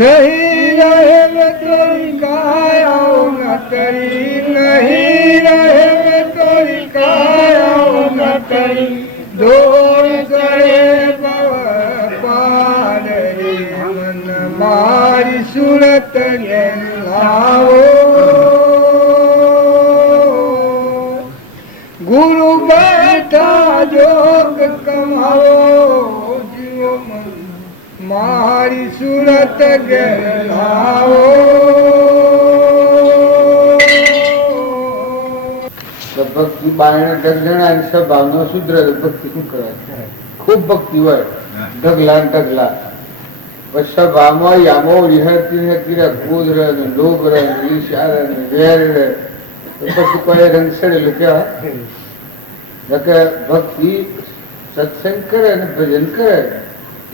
નહીં રહે તોરી કાયા નટરી નહીં રહે તોરી કાયા નટરી દોર કરે પાડે મન મારી સુરત ઘેર લાવો ગુરુ બેઠા જોગ કમાવો જીવો મન મારી સુરત ઘેર લાવો. ભક્તિ બાયણે ઢગલા સ્વભાવનો શુદ્ર ભક્તિ શું કરે? ખૂબ ભક્તિ હોય, ઢગલા ને ઢગલા. પછી સ્વભાવમાં યામો રિહરતી ને ક્રોધ રહે ને લોભ રહે ને ઈર્ષ્યા રહે ને વેર રહે, તો પછી કોઈ રંગ સડેલું કહેવાય. કે ભક્તિ સત્સંગ કરે ને ભજન કરે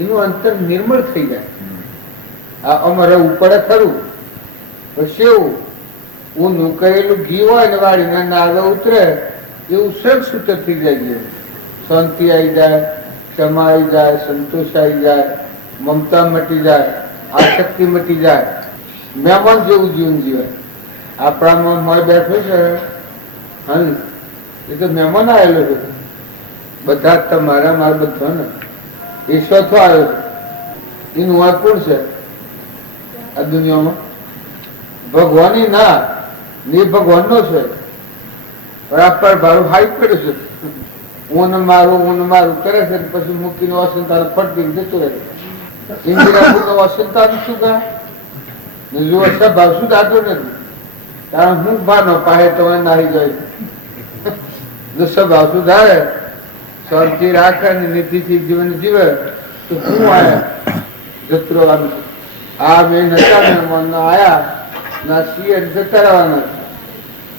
એનું અંતર નિર્મળ થઈ જાય. આ અમારે ઉપડે ખરું, પછી એવું ઊનું કરેલું ઘી હોય ને વાળીને નાળો ઉતરે એવું સરસ સૂત્ર થઈ જાય. શાંતિ આવી જાય, ક્ષમા આવી જાય, સંતોષ આવી જાય, મમતા મટી જાય, આસક્તિ મટી જાય. મહેમાન જેવું જીવન જીવાય. આપણામાં મોય બેઠો છે એ તો મહેમાન આવેલો છે. બધા જ તમારા મારા બધા ને એ સ્વથો આવ્યો છે. એનું આ કોણ છે આ દુનિયામાં? ભગવાન ના ને ભગવાન નો છે. બરાબર ભારું હાઈ પડે છે. હું મારું કરે છે, પછી મૂકીને અસંતા ફટકી જતો રહે. ઇન્દિરા અસંતા શું કહે ને? જો ભાવ શું થતો નથી, કારણ હું ભાનો પાહે તમે નાહી જાય. જો સ્વભાવ સુધારે, શાંતિ રાખે ને નીતિથી જીવન જીવે તો શું આયા જત્રો આ બે નતા મહેમાન આયા ના સિંહ જતા રહેવાના.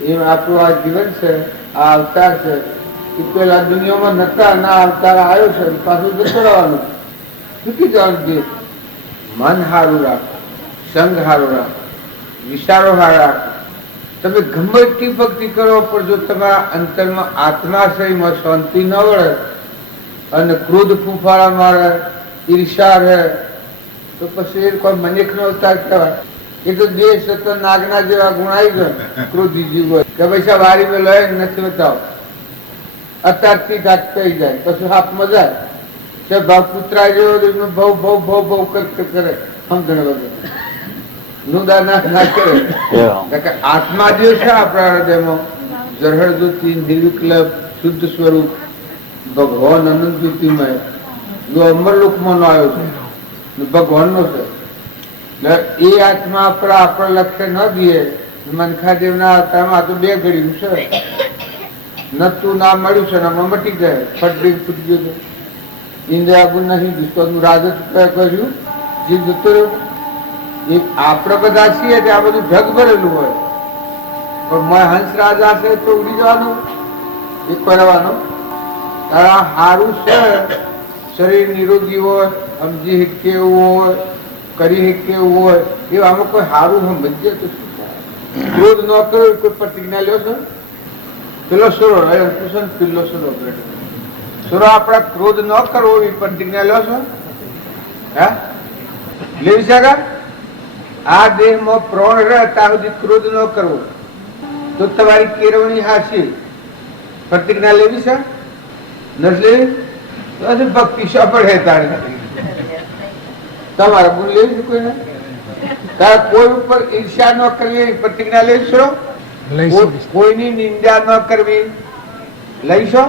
એમ આપણું આ જીવન છે, આ અવતાર છે. પેલા દુનિયામાં નતા ના અવતાર આવ્યો છે, પાછું જતો રહેવાનું. ચૂકી જવાનું. મન સારું રાખો, સંગ સારું રાખો, વિચારો સારા રાખો. તમે ગમે એટલી ભક્તિ કરો પણ જો તમારા અંતરમાં આત્માશયમાં શાંતિ ન વળે અને ક્રોધ ફૂફાડા મારે, ઈર્ષા રહે, તો પછી કોઈ મનિક નો અવતાર કહેવાય. એ તો દેશ તો નાગના જેવા ગુણ આવી ગયા. ક્રોધી જીવ હોય કે પૈસા વારી મેં લઈ નથી બતાવો, અત્યારથી ગાત થઈ જાય, પછી હાથમાં જાય છે. ભાવ પુત્રા જેવો ભવ ભવ ભવ ભવ કરે સમજણ વગર નુદા ના કરે. આત્મા જે છે આપણા હૃદયમાં ઝરહળ જ્યોતિ, નિર્વિકલ્પ શુદ્ધ સ્વરૂપ ભગવાન અનંત જ્યોતિમય, જો અમરલોકમાં નો આવ્યો છે, ભગવાન નો છે. એટલે એ આત્મા પર આપણે લક્ષ્ય ન દઈએ. મનખાદેવના અવતારમાં આ તો 2 ઘડી છે, નતું નામ મળ્યું છે ને હમણાં મટી ગયા, ફટડી ફૂટી ગયું છે. ઇન્દિરા ગુણ નહીં દુષ્કર્મનું રાજ કર્યું, જીવ જતો રહ્યો. આપણે બધા છીએ તે આ બધું ઢગ ભરેલું હોય, પણ હંસ રાજા છે તો ઉડી જવાનું, એ કરવાનું. સારું છે, શરીર નિરોગી હોય, સમજી શકે એવું હોય, કરી શકે એવું હોય, એ આમાં કોઈ સારું સમજીએ તો શું થાય? ક્રોધ ન કરો કોઈ પ્રતિજ્ઞા લ્યો છો? પેલો સુરો પેલો સુરો સુરો આપણા ક્રોધ ન કરવો એ પ્રતિજ્ઞા લ્યો છો? હે લેવી શકે? આ દેહમાં પ્રાણ રહે ત્યાં સુધી ક્રોધ ન કરવો, તો તમારી કેળવણી હાશી પ્રતિજ્ઞા લેવી છે? નથી લેવી તો ભક્તિ શા પડે તારી તમારે ગુણ લેવી છે કોઈને? તારે કોઈ ઉપર ઈર્ષ્યા ન કરવી પ્રતિજ્ઞા લઈશો? કોઈની નિંદા ન કરવી લઈશો?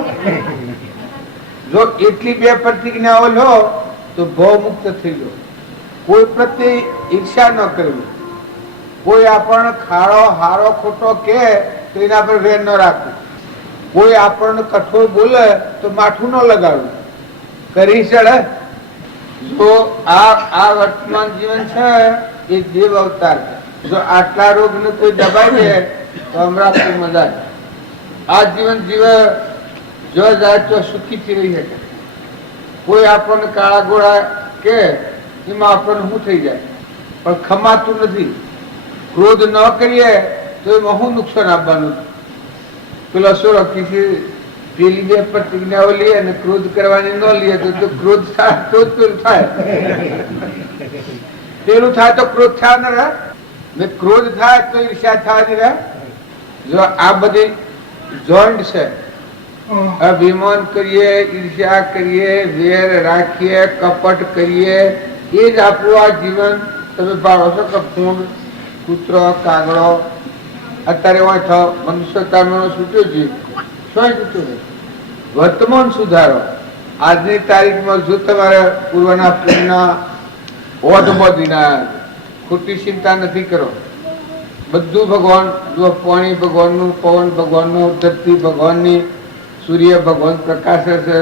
જો એટલી 2 પ્રતિજ્ઞાઓ લો તો ભવ મુક્ત થઈ જાઓ. કોઈ પ્રત્યે ઈર્ષ્યા ન કરવી, કોઈ આપણને ખાડો હારો ખોટો કે તો એના પર વેર ન રાખવું, કોઈ આપણને કઠોળ બોલે તો માથું ન લગાડવું, કરી ચડે. જો આ વર્તમાન જીવન છે એ દેવ અવતાર છે. જો આટલા રોગ ને કોઈ દબાઈ દે તો હમણાં કોઈ મજા. આ જીવન જીવે જો જાય તો સુખીથી રહી શકે. કોઈ આપણને કાળા ગોળા કે એમાં આપણને શું થઈ જાય, પણ ખમાતું નથી. ક્રોધ ન કરીએ તો એમાં શું નુકસાન આપવાનું? પેલો સોરો કીધી પેલી 2 પ્રતિજ્ઞાઓ લઈએ અને ક્રોધ કરવાની ન લઈએ તો ક્રોધ થાય તો પેલું થાય, પેલું થાય તો ક્રોધ થાય ને રહે ને, ક્રોધ થાય તો ઈર્ષ્યા થવાની રહે. જો આ બધી જોઈન્ટ છે, અભિમાન કરીએ, ઈર્ષ્યા કરીએ, વેર રાખીએ, કપટ કરીએ, એ જ આપણું આ જીવન. તમે ભાવો છો કે ફૂંડ, કૂતરો, કાગડો અત્યારે હોય મનુષ્યતાનો છૂટ્યો છે, શું છૂટ્યો છે? વર્તમાન સુધારો. આજની તારીખમાં જો તમારે પૂર્વના પુણ્યના ઓઢબોધીના ખોટી ચિંતા નથી કરો. બધું ભગવાન, જો પાણી ભગવાનનું, પવન ભગવાનનું, ધરતી ભગવાનની, સૂર્ય ભગવાન પ્રકાશે છે,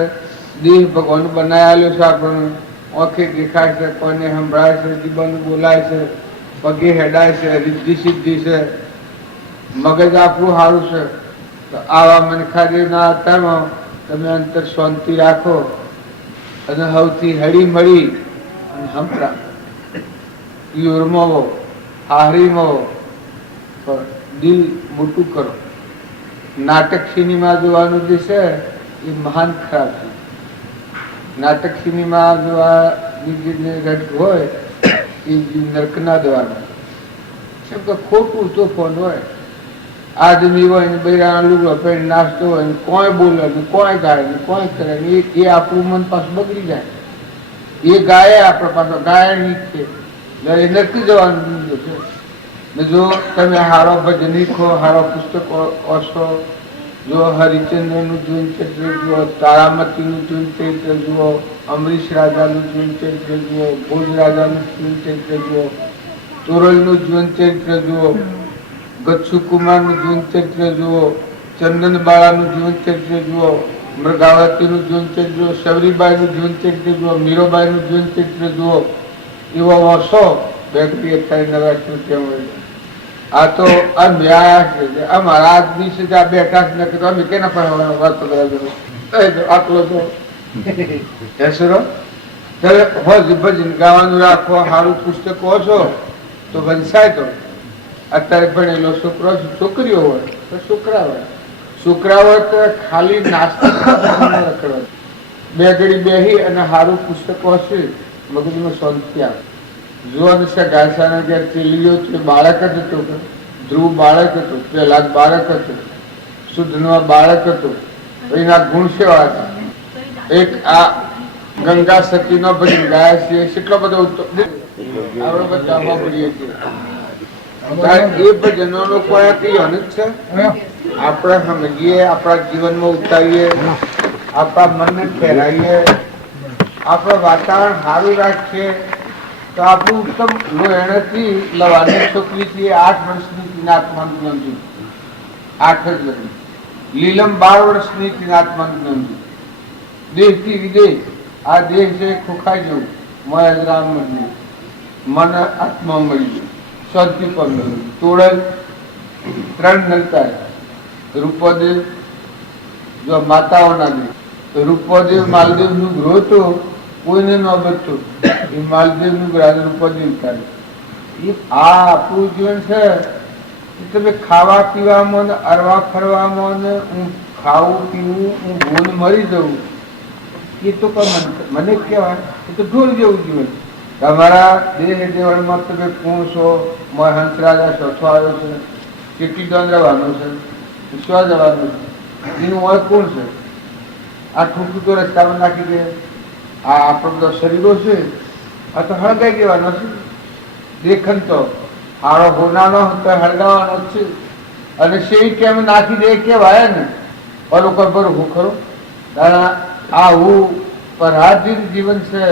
દેહ ભગવાન બનાવેલો છે, આપણને આંખે દેખાય છે, કોઈને સંભળાય છે, જીવન બોલાય છે, પગે હેડાય છે, રિદ્ધિ સિદ્ધિ છે, મગજ આપણું સારું છે. તો આવા મનખાદેવના અવતારમાં તમે અંતર શાંતિ રાખો અને સૌથી હળી મળી અને સંપરા યુરમો હારીમો દિલ મોટું કરો. નાટક સિનેમા જોવાનું જે છે એ મહાન ખરાબ છે. નાટક સિનેમા જોવાની જે રટ હોય એ નરક ના દેવાનું. કેમ કે ખોટું તોફાન હોય. આદમી હોય ને બૈરાના લુગડો પહેરી નાચતો હોય ને કોઈ બોલે ને કોઈ ગાય ને કોઈ કરે ને એ આપણું મન પાછું બગડી જાય. એ ગાય આપણે પાછો ગાયણી છે એ નરકી જવાનું છે. ને જો તમે હારો ભજની ખો, હારો પુસ્તકો વાંચો, જો હરિચંદ્રનું જીવન ચરિત્ર જુઓ, તારામતીનું જીવન ચરિત્ર જુઓ, અમરીશ રાજાનું જીવન ચરિત્ર જુઓ, ભોજ રાજાનું જીવન ચરિત્ર જુઓ, તોરલનું જીવન ચરિત્ર જુઓ, ગચ્છુ કુમારનું જીવન ચરિત્ર જુઓ, ચંદન બાળાનું જીવન ચરિત્ર જુઓ, મૃગાવતીનું જીવન ચરિત્ર જુઓ, શબરીબાઈનું જીવન ચરિત્ર જુઓ, મીરોબાઈનું જીવન ચરિત્ર જુઓ. એવો વાંચો બેકરી અત્યારે નવા શું હોય. આ તો અન્યાય છે. અમારા આદમી છે ત્યાં બેઠા છે કે અમે કેના પણ વાતો આટલો તો ભજન ગાવાનું રાખો, સારું પુસ્તકો છો તો વંશાય. તો અત્યારે ભણેલો છોકરો છોકરીઓ હોય તો છોકરા હોય, છોકરા હોય તો ખાલી નાસ્તા બે ઘડી બેસી અને સારું પુસ્તકો હશે મગજમાં શાંતિ આવે. જોવાનું છે ઘાસાના ઘેર પેલીઓ બાળક જ હતું, ધ્રુવ બાળક હતું, પ્રહલાદ બાળક હતું, શુદ્ધનો બાળક હતું. એના ગુણ સેવા હતા. એક આ ગંગા સતીનો ભજન ગાયા છીએ, કેટલો બધો આપણે બધા વાપરીએ છીએ. એ ભજનો કોઈ કઈ અનુજ છે આપણે સમજીએ, આપણા જીવનમાં ઉતારીએ, આપણા મનને ફેરાવીએ, આપણું વાતાવરણ સારું રાખીએ તો આપણું ઉત્તમ લો એનાથી લવાની છોકરીથી 8 વર્ષની તિનાત્માન નોંધ્યું, 8 જ લગ્ન. લીલમ 12 વર્ષની તિનાત્માન નોંધ્યું. દેશથી વિદેશ આ દેહ છે ખોખાઈ જવું, મહાજરામ મંદિર મન આત્મા મળી ગયું, શાંતિ પગલું તોડલ 3 નલતા રૂપદેવ જો માતાઓના દેહ. રૂપદેવ માલદેવ નું ગ્રહ તો કોઈને ન બચતો, એ માલદેવ નું ગ્રહ રૂપદેવ કરે. આ આપણું જીવન છે એ તમે ખાવા પીવામાં ને અરવા ફરવામાં ને હું ખાવું પીવું હું ભૂલ મરી જવું એ તો મને કહેવાય, એ તો ઢોલ જેવું જીવન. તમારા દેહ દેવળમાં તમે કોણ છો, હંસરાજા ચોથો આવ્યો છે, કેટલી દંડ રહેવાનો છે, વિશ્વા જવાનું છે, એનું હોય કોણ છે? આ ઠૂંઠું તો રસ્તામાં નાખી દે. આ આપણો બધા શરીરો છે આ તો હળગાઈ દેવાનો છે. દેખન તો હારો હોનાનો તો હળગાવાનો જ છે. અને શેરી કેમ નાખી દે કેવાય ને ઓલો પર હું ખરો. આ હું પરાધીન જીવન છે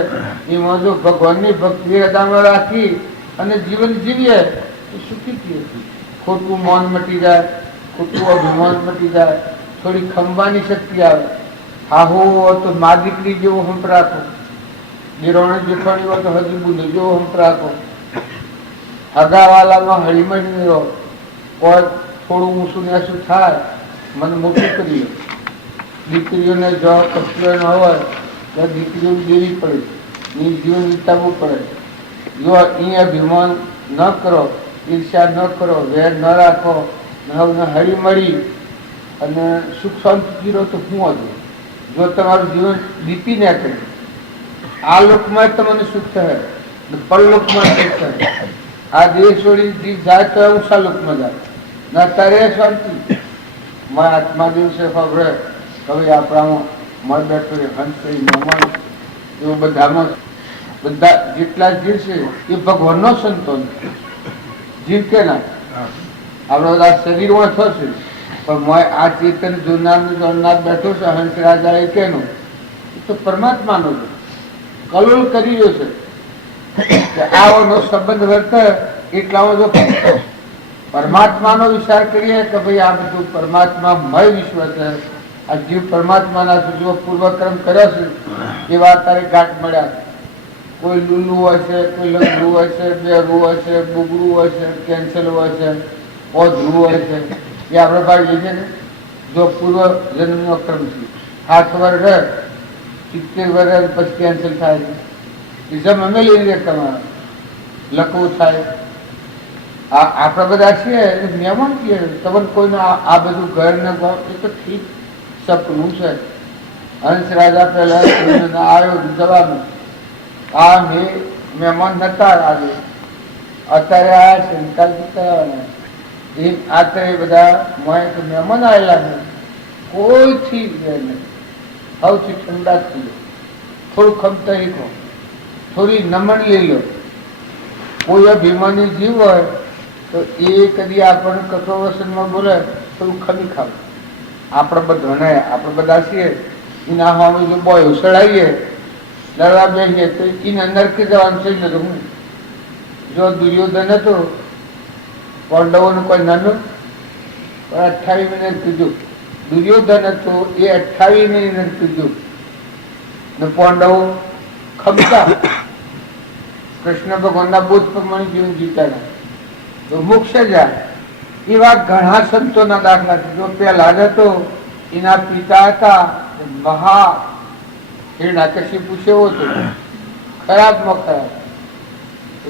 એમાં જો ભગવાનની ભક્તિ હૃદયમાં રાખી અને જીવન જીવીએ તો સુખી થઈએ. ખોટું મૌન મટી જાય, ખોટું અભિમાન મટી જાય, થોડી ખંભાની શક્તિ આવે. આહો તો મા દીકરી જેવો હંપ રાખો, દેરોણે જેઠાણી હોય તો હજી બુદ્ધ જેવો હંપ રાખો. હગાવાલામાં હળીમળી રહો, કોઈ થોડું ઊંચું નેસું થાય મને મોટું કરી લો. દીકરીઓને જો કસ્તીઓ ન હોય તો દીકરીઓ દેવી પડે, એની જીવન વિતાવવું પડે. જો અહીંયા અભિમાન ન કરો, ઈર્ષ્યા ન કરો, વેર ન રાખો, હળી મળી અને સુખ શાંતિથી રહો તો શું હતું? જો તમારું જીવન દીપી ના કરે આ લોકમાં તમને સુખ થાય, પરલોકમાં સુખ થાય. આ દેહ છોડી જીવ જાય તો ઊંચા લોકમાં જાય ના તારે શાંતિ. મારા આત્મા દિવસે ખબર હવે આપણામાં મળ બેઠો હંસ મહેમાન એવું બધામાં બધા જેટલા જીવ છે એ ભગવાનનો સંતોન જીવ કે ના. આપણો બધા શરીરમાં થશે પણ આ ચેતન જોનાર બેઠો છે હંસ રાજા એ કેનો? એ તો પરમાત્માનો છે, કલોલ કરી રહ્યો છે. આવાનો સંબંધ વર્તે એટલામાં જો પરમાત્માનો વિચાર કરીએ કે ભાઈ આ બધું પરમાત્મા મય વિશ્વ છે, આ જીવ પરમાત્માના જો પૂર્વક્રમ કર્યો છે એવા તારે ઘાટ મળ્યા. કોઈ લુલ્લું હોય છે, કોઈ લંગડું હોય છે, બેરું હોય છે, બુગડું હોય છે, કેન્સલ હોય છે, ઓધરું હોય છે. એ આપણે ભાઈ છે ને જો પૂર્વ જન્મનો ક્રમ છે. 8 વર્ષ 70 વર્ષ પછી કેન્સલ થાય છે. જમ અમે લઈને તમારા લખવું થાય. આપણા બધા છીએ મહેમાન છીએ. તમને કોઈને આ બધું ઘર ને એ તો ઠીક સપનું છે. હંસ રાજા પહેલા આવ્યો જવાનું આ મહેમાન નતા આજે અત્યારે આ શંકા કરવાના એમ આત્રે બધા મહેમાન આવેલા છે. કોઈથી સૌથી ઠંડા થઈ લો, થોડું ખમતા શીખો, થોડી નમણ લઈ લો. કોઈ અભિમાની જીવ હોય તો એ કદી આપણને કઠોર વસનમાં બોલે થોડું ખમી ખાવ. આપણે બધા છીએ એના સામે જો બોય ઉછળાવીએ લડવા બેસીએ તો એને નરકી જવાનું થઈ જતું. હું જો દુર્યોધન હતો પાંડવોનું કોઈ નાનું 28 મિનિટ કીધું. દુર્યોધન હતો એ 28 મિનિટ કીધું ને પાંડવો ખમતા કૃષ્ણ ભગવાનના બોધ પ્રમાણે જીવન જીવતા તો મોક્ષ જાય. એવા ઘણા સંતોના દાખલા છે. જો પહેલા હતો એના પિતા હતા મહા હિરણાકશિપુ એવો હતો, ખરાબમાં ખરાબ.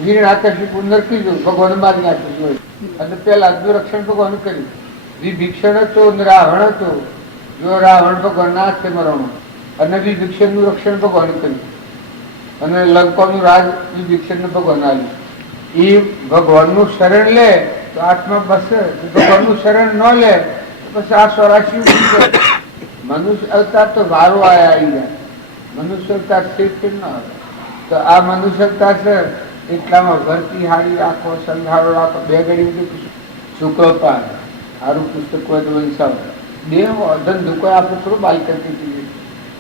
હિરણાકશિપુ નરકી ગયું, ભગવાન મારી નાખ્યું અને પેલા રક્ષણ ભગવાન કર્યું. વિભીષણ હતો અને રાવણ હતો. જો રાવણ ભગવાન ના હાથે મરવાનું અને વિભીષણ નું રક્ષણ ભગવાન કર્યું અને લંકાનું રાજ વિભીષણ ભગવાન આવ્યું. એ ભગવાનનું શરણ લે તો આત્મા બસે, ભગવાનનું શરણ ન લે તો પછી આ 84 મનુષ્ય અવતાર તો વારો આવી જાય. મનુષ્ય અવતાર શીખ ન આવે તો આ મનુષ્ય અવતાર છે એટલામાં ભરતી હારી રાખો, સંઘારો રાખો. 2 ઘડી શુક્ર પાર સારું પુસ્તક હોય તો વંશાવ દેહ ધંધો કોઈ આપણે થોડું બાલ કરતી.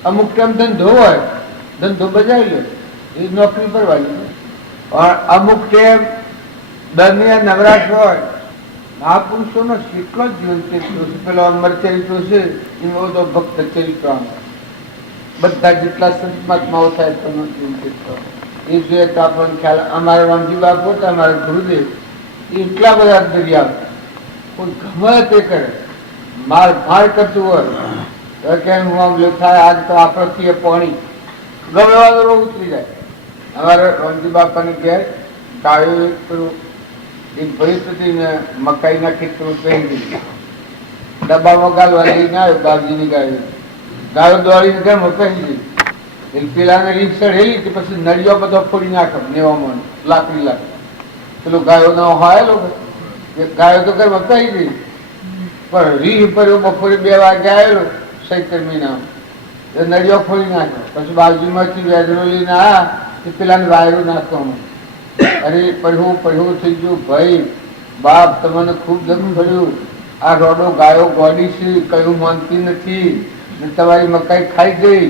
અમુક ટાઈમ ધંધો હોય, ધંધો બજાવી લે, એ નોકરી પરવાની પણ અમુક ટેમ દરમિયાન નવરાશ હોય મહાપુરુષોનો કેટલો જીવન ચરિત્રો છે. પેલો અમર ચરિત્રો છે એમાં તો ભક્ત ચરિત્રો બધા જેટલા સંત મહાત્માઓ થાય તેમનો જીવન ચરિત્રો એ જોઈએ તો આપણને ખ્યાલ. અમારા રામજી બાપુ હતા, અમારા ગુરુદેવ એટલા બધા દરિયા કોઈ ગમે તે કરે માર માર કરતું હોય તો કેમ હું થાય આજ તો આપણથી પાણી ગમે વાળો ઉતરી જાય. અમારા રામજી બાપાને ઘેર ગાયો એક ભાઈ સુધી મકાઈના ખેતરમાં પહેરી દીધી ડબ્બામાં ગાલવા લઈને આવ્યો બાપજીની ગાયો દોડીને ઘરમાં પહેરી દીધી. પેલાને રીત ચઢેલી કે પછી નળિયો બધો ફોડી નાખે નેવામાં લાકડી લાગે પેલું ગાયો નો હોય ગાયો તો ઘરમાં કહી દીધી પણ રીહ પર બપોરે 2 વાગે આવેલો ચૈત્ર મહિનામાં નળિયો ફોડી નાખ્યો. પછી બાજુમાંથી વેદનો લઈને આવ્યા કે પેલાને વાયરો નાખવામાં. અરે પડવું થઈ ગયું ભાઈ બાપ તમને ખૂબ દમ પડ્યું. આ રોડો ગાયો ગોડી છે કયું માનતી નથી ને તમારી મકાઈ ખાઈ ગઈ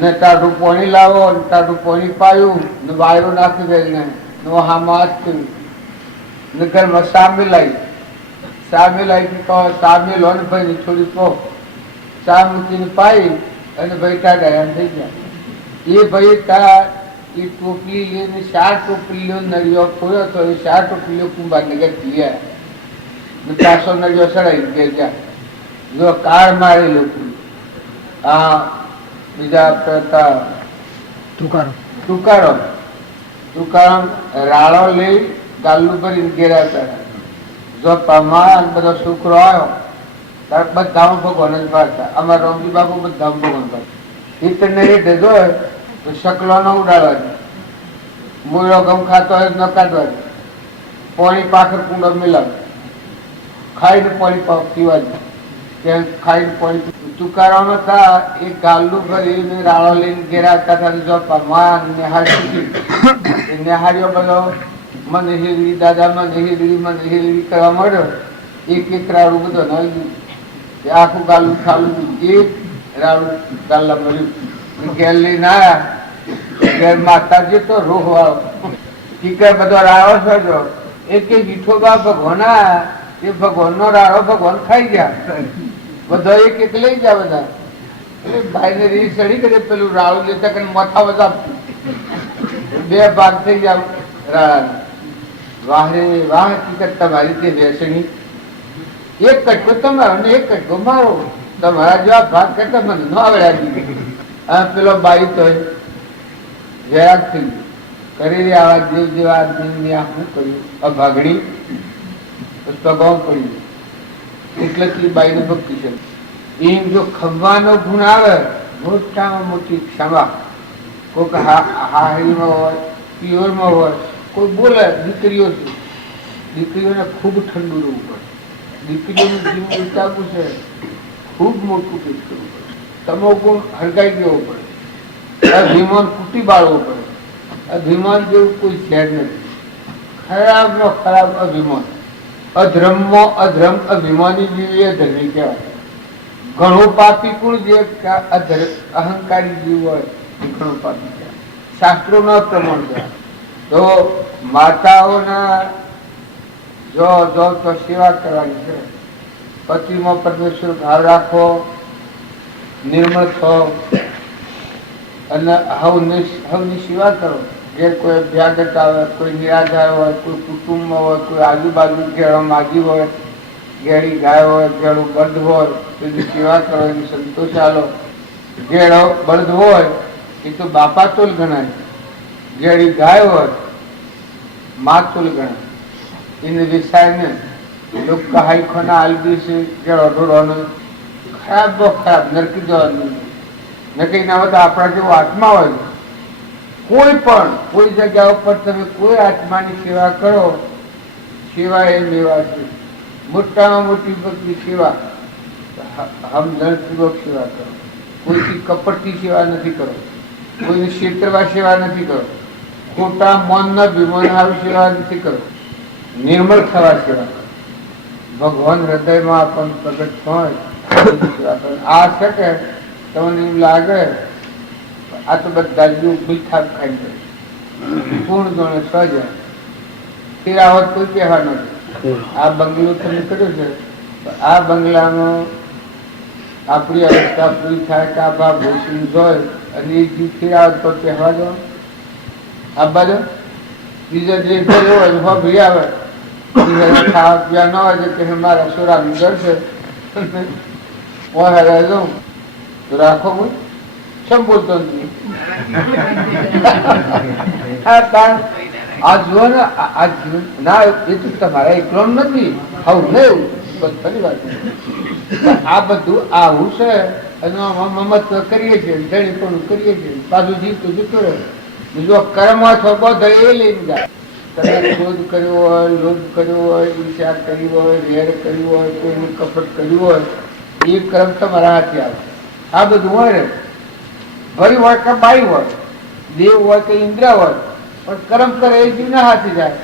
ને ટાઢું પાણી લાવો ટાઢું પાણી પાયું ને વાયરો નાખી ગઈ ને હા માસ થયું ને ઘરમાં સામે લાવી કહો સામે લો ને ભાઈ થોડી કહો ચા મૂકીને પાઈ અને ભાઈ ટાઢા થઈ ગયા. એ ભાઈ એ ટોપલી લઈને 4 ટોપલીઓ નળિયો ખોયો તો એ 4 ટોપલીઓ કુંભાર નગર ગયા ને 400 નળિયો ચડાવી ગયા. જો કાર મારેલો આ બીજા તુકારો રાળો લઈ ગાલું ભરીને ઘેરા હતા. જો પ્રમાણ બધો છોકરો આવ્યો ત્યારે બધામાં ભગવાન જ પાડતા. અમારા રામજી બાપુ બધામાં ભગવાન પાડતા. ઇતને રેટે જોય તો શકલો ન ઉડાડવા, મૂળો ગમ ખાતો હોય ન કાઢવા, પાણી પાખર કુંડો મિલાવ, ખાઈને પાણી પીવા દે. ખાઈને પાણી તુકારાનો હતા એ ગાલું ભરીને રાળો લઈને ઘેરા હતા. જો પરમાન નિહાળી એ નિહાળ્યો બધો મને હેરી દાદા મને હેરી કરવા મળ્યો. એક રાડું બધો નાખ્યું આખું ગાલું ખાલું એક રાડું ગાલા મળ્યું. ઘેર લઈને આવ્યા ઘેર માતાજી તો રોહ વાળો ટીકર બધો રાડો થયો. એક વિઠોબા ભગવાન એ ભગવાનનો રાડો ભગવાન ખાઈ ગયા. બધા એક લઈ ગયા બધા. એટલે ભાઈ ને રીત ચડી કરે પેલું રાડું લેતા કરીને માથા બધા 2 ભાગ થઈ ગયા રાડા. વાહ રે વાહ ટીકર તમારી તે બેસણી એક કટકો તમારો ને એક કટકો મારો. તમારા જેવા ભાગ કરતા મને ન આવડ્યા. પેલો બાઈ તો જરાક થઈ કરી આવા દેવ જેવા આદમી શું કર્યું અભાગણી ભગવાન પડી એટલે બાઈને ભક્તિ છે. એમ જો ખંભાનો ગુણ આવે મોટામાં મોટી ક્ષમા. કોઈક હાહરીમાં હોય પિયોરમાં હોય કોઈ બોલે દીકરીઓ છે દીકરીઓને ખૂબ ઠંડુ રહેવું પડે. દીકરીઓનું જીવન વિતાવવું છે ખૂબ મોટું કંઈક કરવું પડે. તમો ગુણ હરગાઈ દેવો પડે. અભિમાન કૂટી બાળવો પડે. અભિમાન જેવું કોઈ છે નથી. ખરાબ નો ખરાબ અભિમાન. અધર્મમાં અધર્મ અભિમાની જીવ એ ધર્મી કહેવાય. ઘણો પાપી કુળ જે અહંકારી જીવ હોય એ ઘણો પાપી કહેવાય. શાસ્ત્રોના પ્રમાણ કહેવાય. તો માતાઓના જો તો સેવા કરવાની છે. પતિમાં પરમેશ્વર ભાવ રાખો, નિર્મળ થો અને હવની સેવા કરો. જે કોઈ અભ્યાગત આવે, કોઈ નિરાધાર હોય, કોઈ કુટુંબમાં હોય, કોઈ આજુબાજુ ઘેડો માગી હોય, ઘેડી ગાય હોય, ઘેડું બળદ હોય તેની સેવા કરો, એની સંતોષ આલો. ઘેડો બળદ હોય એ તો બાપા તોલ ગણાય. ઘેડી ગાય હોય મા તોલ ગણાય. એને વિસાઈને લોક કહાઈ ખોના આલબી છે ઘેડો ઢોળવાનો ખરાબ બહુ ખરાબ નરકી જવાનું. નક્કી ના હોય તો આપણા જેવો આત્મા હોય કોઈ જગ્યા ઉપર તમે કોઈ આત્માની સેવા કરો, સેવા એ મેવા છે. મોટામાં મોટી ભક્તિ સેવા હમદર્દપૂર્વક સેવા કરો. કોઈથી કપટની સેવા નથી કરો, કોઈને છેતરવા સેવા નથી કરો, ખોટા મનના વિમાન આવી સેવા નથી કરો. નિર્મળ થવા સેવા કરો. ભગવાન હૃદયમાં આપણને પ્રગટ હોય આ શકે તમને એમ લાગે આ તો બધા જીવ મીઠા ખાઈ જાય પૂર્ણ ગણે સહજ ફેરાવત કોઈ કહેવા નથી. આ બંગલો તમે કર્યો છે, આ બંગલામાં આપણી અવસ્થા પૂરી થાય કે આ ભૂષણ હોય અને એ જીવ ફેરાવત પર કહેવા દો. આ બાજુ બીજા જે કર્યો હોય હો ભી આવે ખાવા પીવા ન હોય કે મારા સોરાનું ઘર છે જાઉં તો રાખો હું કેમ બોલતો નથી. આ જુઓ ને આ જીવન ના એ તો તમારા એકલો નથી આવું ને એવું ફરી વાત આ બધું આવું છે અને મમત્વ કરીએ છીએ ધણી પણ કરીએ છીએ પાછું જીવતું જતો રહે. બીજો કર્મ થોડો એ લઈને જાય. તમે ક્રોધ કર્યો હોય, લોભ કર્યો હોય, ઈર્ષ્યા કરી હોય, વેર કર્યું હોય, કોઈનું કપટ કર્યું હોય એ કર્મ તમારા હાથે આવે. આ બધું હોય ને ભરી હોય કે બાઈ હોય, દેવ હોય કે ઇન્દ્ર હોય, પણ કર્મ કરે એ જીવના હાથી જાય.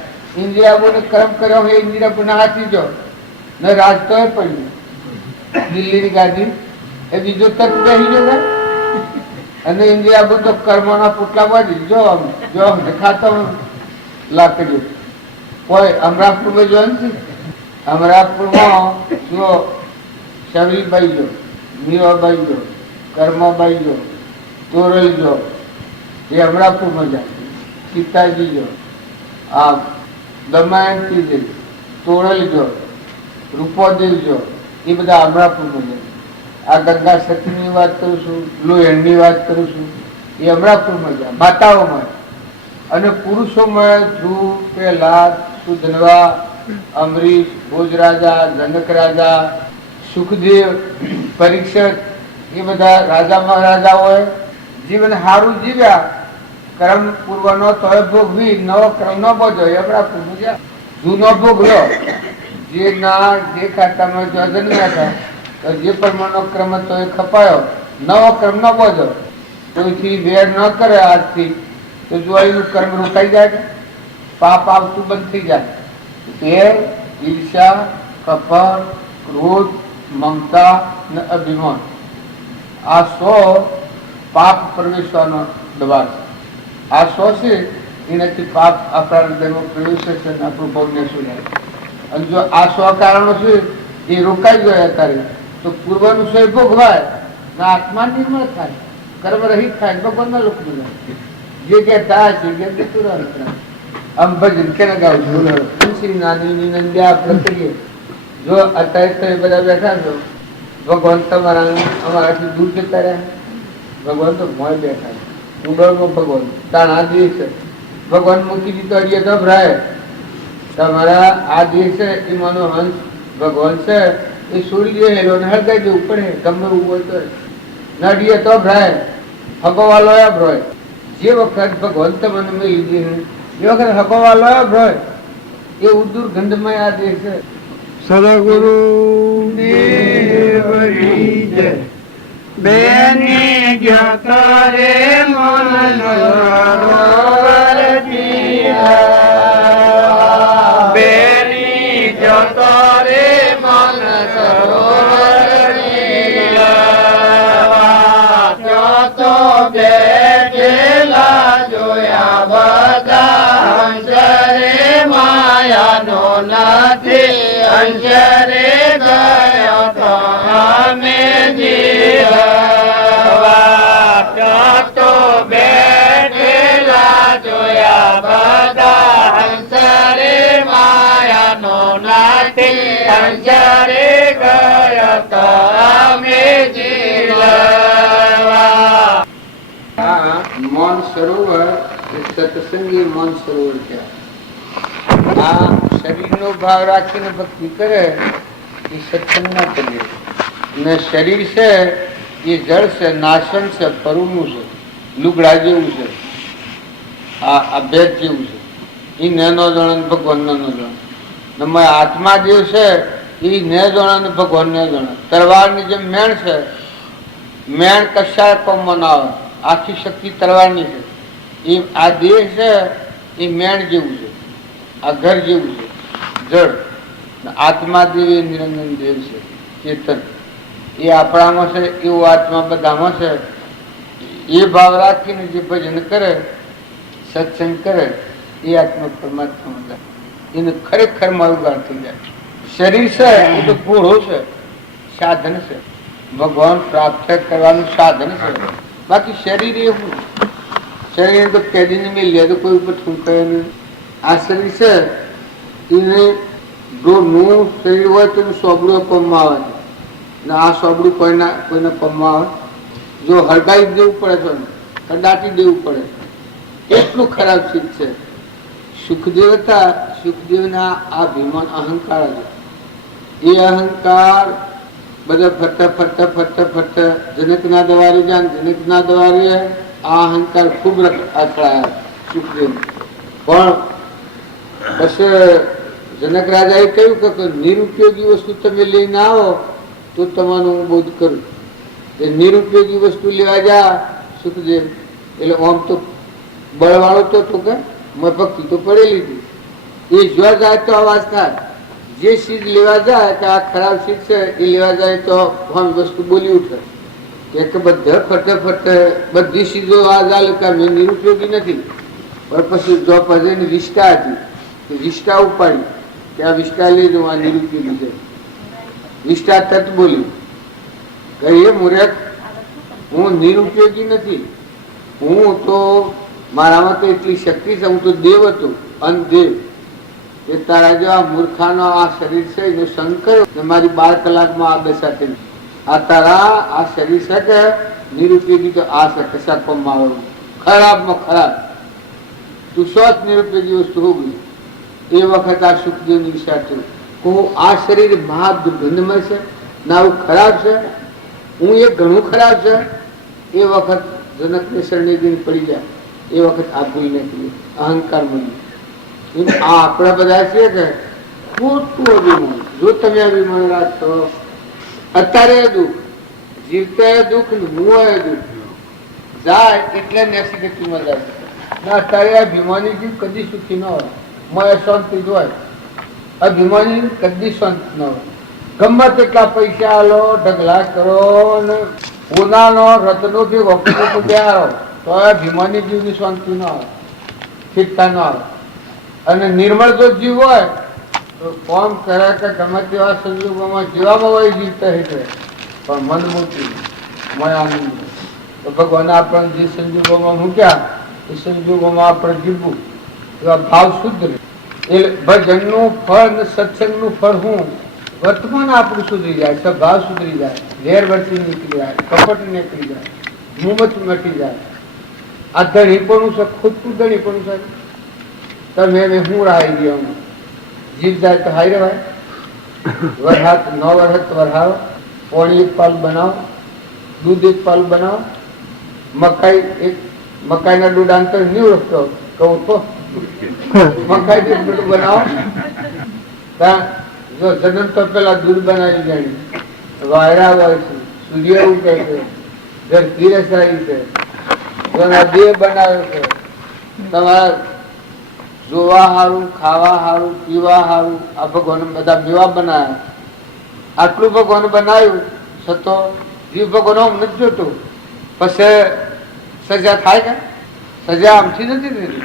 ઇન્દ્રિયાઓને કર્મ કર્યો હોય ઇન્દ્રિયા હાથી જો ને રાજ તો એ પડ્યું દિલ્હીની ગાદી એ બીજો તક બેસી જશે અને ઇન્દ્રિયા તો કર્મના પુટલા બાજી જો ખાતો લાકડી કોઈ અમરાપુરમાં જો નથી. અમરાપુરમાં જો શરીરબાઈ જો, મીરાબાઈ જો, કર્માબાઈ જો, તોરલ જો, એ અમરાપુરમાં જાય. સીતાજી જો, આ દમયંતી જો, તોરલ જો, રૂપોદેવ જો, એ બધા અમરાપુરમાં જાય. આ ગંગા સતીની વાત કરું છું, લોહેણની વાત કરું છું, એ અમરાપુરમાં જાય માતાઓમાં. અને પુરુષોમાં ધ્રુવ, પ્રહલાદ, સુધનવા, અમરીશ, ભોજરાજા, જનક રાજા, સુખદેવ, પરીક્ષિત એ બધા રાજા મહારાજાઓએ જીવન સારું જીવ્યા. કર્મ પૂર્વનો તોય ભોગવી નવો કર્મ ન બોજો એ અમરાપુરમાં જાય. જૂનો ભોગ લો જે ખાતામાં જો જન્મ્યા હતા તો જે પ્રમાણનો ક્રમ હતો એ ખપાયો. નવો ક્રમ ન બોજો, કોઈથી વેર ન કરે આજથી તો જોવાનું કર્મ રોકાઈ જાય, પાપ આવતું બંધ થઈ જાય. વેર, ઈર્ષ્યા, કપટ, ક્રોધ, મમતા ને અભિમાન આ 100 પાપ પ્રવેશવાનો દબાણ છે. આ 100 છે એનાથી પાપ આપણા હૃદયમાં પ્રવેશે છે અને આપણું ભોગને સુધારે. અને જો આ 100 કારણો છે એ રોકાઈ ગયા ત્યારે તો પૂર્વનું સ્વય ભોગવાય ને આત્મા નિર્મળ થાય, કર્મ રહિત થાય, ભગવાનના લોક બધા જે કે થાય છે કે આમ ભજન કેને ગાવું છું તુલસી નાની નંદ્યા પ્રત્યે જો અત્યારે બધા બેઠા છો ભગવાન તમારા અમારાથી દૂર જતા રહ્યા. ભગવાન તો મોય બેઠા છે ઉડળમાં ભગવાન તાણ આ દેશ છે ભગવાન મૂકી દીધો અડીએ તો ભરાય. તમારા આ દેશ છે એ માનો હંસ ભગવાન છે એ સૂર્ય હેલો ને હળગાઈ જવું પડે ગમે એવું હોય તો નડીએ તો ભરાય હગવાલો ભરાય. જે વખત ભગવાન તમને મેળવી દે એ વખત હગવાલો ભરાય એ દુર્ગંધમય આ દેશ છે. સદગુરુ દેવની જય. બેની જ્ઞાતારે મન સરોવર જીયા. બેની જ્ઞાતારે મન સરોવર જીયા. ત્યાં તો બેઠેલા જોયા બધા હંસરે માયાનો નથી અંજરે ગયો તો અમે જીવવા. તો બેઠેલા જોયા બધા હંસરે માયાનો નાથી અંજરે ગયો તો અમે જીવવા. આ મૌન સરોવર એ સત્સંગી મૌન સરોવર છે. આ શરીરનો ભાવ રાખીને ભક્તિ કરે એ સત્સંગ ના કરીએ. ને શરીર છે એ જળ છે, નાશન છે, પરુનું છે, લુગડા જેવું છે, આ ભેદ જેવું છે. એ નેનો જણ ભગવાન નેનો જણ. આત્મા જે છે એ ને જણ ભગવાન ને જણ. તલવારની જેમ મેણ છે, મેણ કશા કોમમાં ના આવે, આખી શક્તિ તલવારની છે. એ આ દેહ છે એ મેણ જેવું છે, આ ઘર જેવું છે જળ. આત્મા દેવ એ નિરંજન દેવ છે, ચેતન એ આપણામાં છે એવું આત્મા બધામાં છે. એ ભાવ રાખીને જે ભજન કરે સત્સંગ કરે એ આત્મા પરમાત્મા જાય, એને ખરેખર મારું થઈ જાય. શરીર છે એ તો ઘોડો છે, સાધન છે, ભગવાન પ્રાપ્ત કરવાનું સાધન છે. બાકી શરીર એ શું? શરીર તો પેઢીને મેળ્યા તો કોઈ ઉપર થૂંકાય નહીં. આ શરીર છે એને જો નું શરીર હોય તો એનું સોબડું પમમાં આવે છે, ને આ સોબડું કોઈને પમમાં આવે. જો હળગાવી દેવું પડે છે, કડાટી દેવું પડે, એટલું ખરાબ ચીજ છે. સુખદેવ હતા, સુખદેવના આ ભીમાન અહંકાર હતો. એ અહંકાર બધા ફરતા ફરતા ફરતા ફરતા જનકના દ્વારે જાય, જનકના દ્વારે આ અહંકાર ખૂબ અથડાયા સુખદેવ. પણ પછી જનક રાજાએ કહ્યું કે નિરુપયોગી વસ્તુ તમે લઈને આવો તો તમારું હું બોધ કરું. એ નિરુપયોગી વસ્તુ લેવા જા સુખદેવ, એટલે આમ તો બળવાળો તો કે ભક્તિ તો પડેલી હતી. એ જોવા જાય તો અવાજ થાય. જે ચીજ લેવા જાય કે આ ખરાબ ચીજ છે એ લેવા જાય તો આમ વસ્તુ બોલી ઉઠે કે બધા ફરતે ફરતે બધી ચીજો આ ચાલે કે નિરુપયોગી નથી. પણ પછી જો પછી વિષ્ટા હતી, વિષ્ટા ઉપાડી કે આ વિષ્ટા લઈ દઉં, આ નિરુપયોગી છે. વિષ્ટા તત બોલી કે એ મૂર્ખ, હું નિરુપયોગી નથી, હું તો મારામાં તો એટલી શક્તિ છે, હું તો દેવ હતો, અનદેવ. એ તારા જેવા મૂર્ખાનો આ શરીર છે એનો સંગ કર્યો, મારી 12 કલાકમાં આ દશા થઈ. આ તારા આ શરીર છે કે નિરુપયોગી તો આ છે કશા કોમમાં આવે, ખરાબમાં ખરાબ. તું સ્વત નિરુપયોગી વસ્તુ હોગી. એ વખત આ સુખદેવની વિચાર થયો હું આ શરીર મહા દુર્ગંધમય છે ના આવું ખરાબ છે, હું એ ઘણું ખરાબ છે. એ વખત જનકને શરણે જઈને પડી જાય. એ વખત આ ભૂલ નીકળી, અહંકાર મળ્યું. આ આપણા બધા છે કે ખોટું અભિમાન. જો તમે અભિમાન રાખશો અત્યારે દુઃખ, જીવતા દુઃખ ને મુવાય દુઃખ જાય એટલે નેસિગતીમાં જાય. અત્યારે અભિમાની જીવ કદી સુખી ન હોય, મને શાંતિ જ હોય. અભિમાની કદી શાંતિ ન હોય. ગમે તેટલા પૈસા આલો, ઢગલા કરો ને ઉનાનો રત્નો કે વખતો બેહારો તો અભિમાની જીવની શાંતિ ન આવે, સ્થિરતા ન આવે. અને નિર્મળ જો જીવ હોય તો કોમ કરે કે ગમે તેવા સંજોગોમાં જીવામાં હોય જીવતા હેઠે, પણ મન મૂકી મયાનંદ. તો ભગવાન આપણને જે સંજોગોમાં મૂક્યા એ સંજોગોમાં આપણે જીવવું, એવા ભાવ શુદ્ધ રહે. એ ભજનનું ફળ ને સત્સંગનું ફળ હું વર્તમાન આપણું સુધરી જાય, સ્વભાવ સુધરી જાય, વેર વર્તી નીકળી જાય, કપટ નીકળી જાય, મુમત મટી જાય. આ ધણીપણું છે, ખોટું ધણીપણું છે. તમે હું રાહી ગયો, જીવ જાય તો હાઈ રેવાય. વરહાત 9 વરહત વરહાવો, પોણી 1 પાલ બનાવો, દૂધ 1 પાલ બનાવો, મકાઈના દૂધ અંતર નહીં ઓળખતો કહું તો મકાઈ દૂધ બનાવો. જો જન્મ તો પેલા દૂધ બનાવી જાણી, વાયરા હોય છે, સૂર્ય ઉગે છે, ધરતી રસાઈ છે, દેહ બનાવ્યો છે. તમારા જોવા સારું, ખાવા સારું, પીવા સારું આ ભગવાન બધા મેવા બનાવ્યા. આટલું ભગવાન બનાવ્યું છતાં જીવ ભગવાન નથી જોતો. પછી સજા થાય કે સજા આમથી નથી થતી.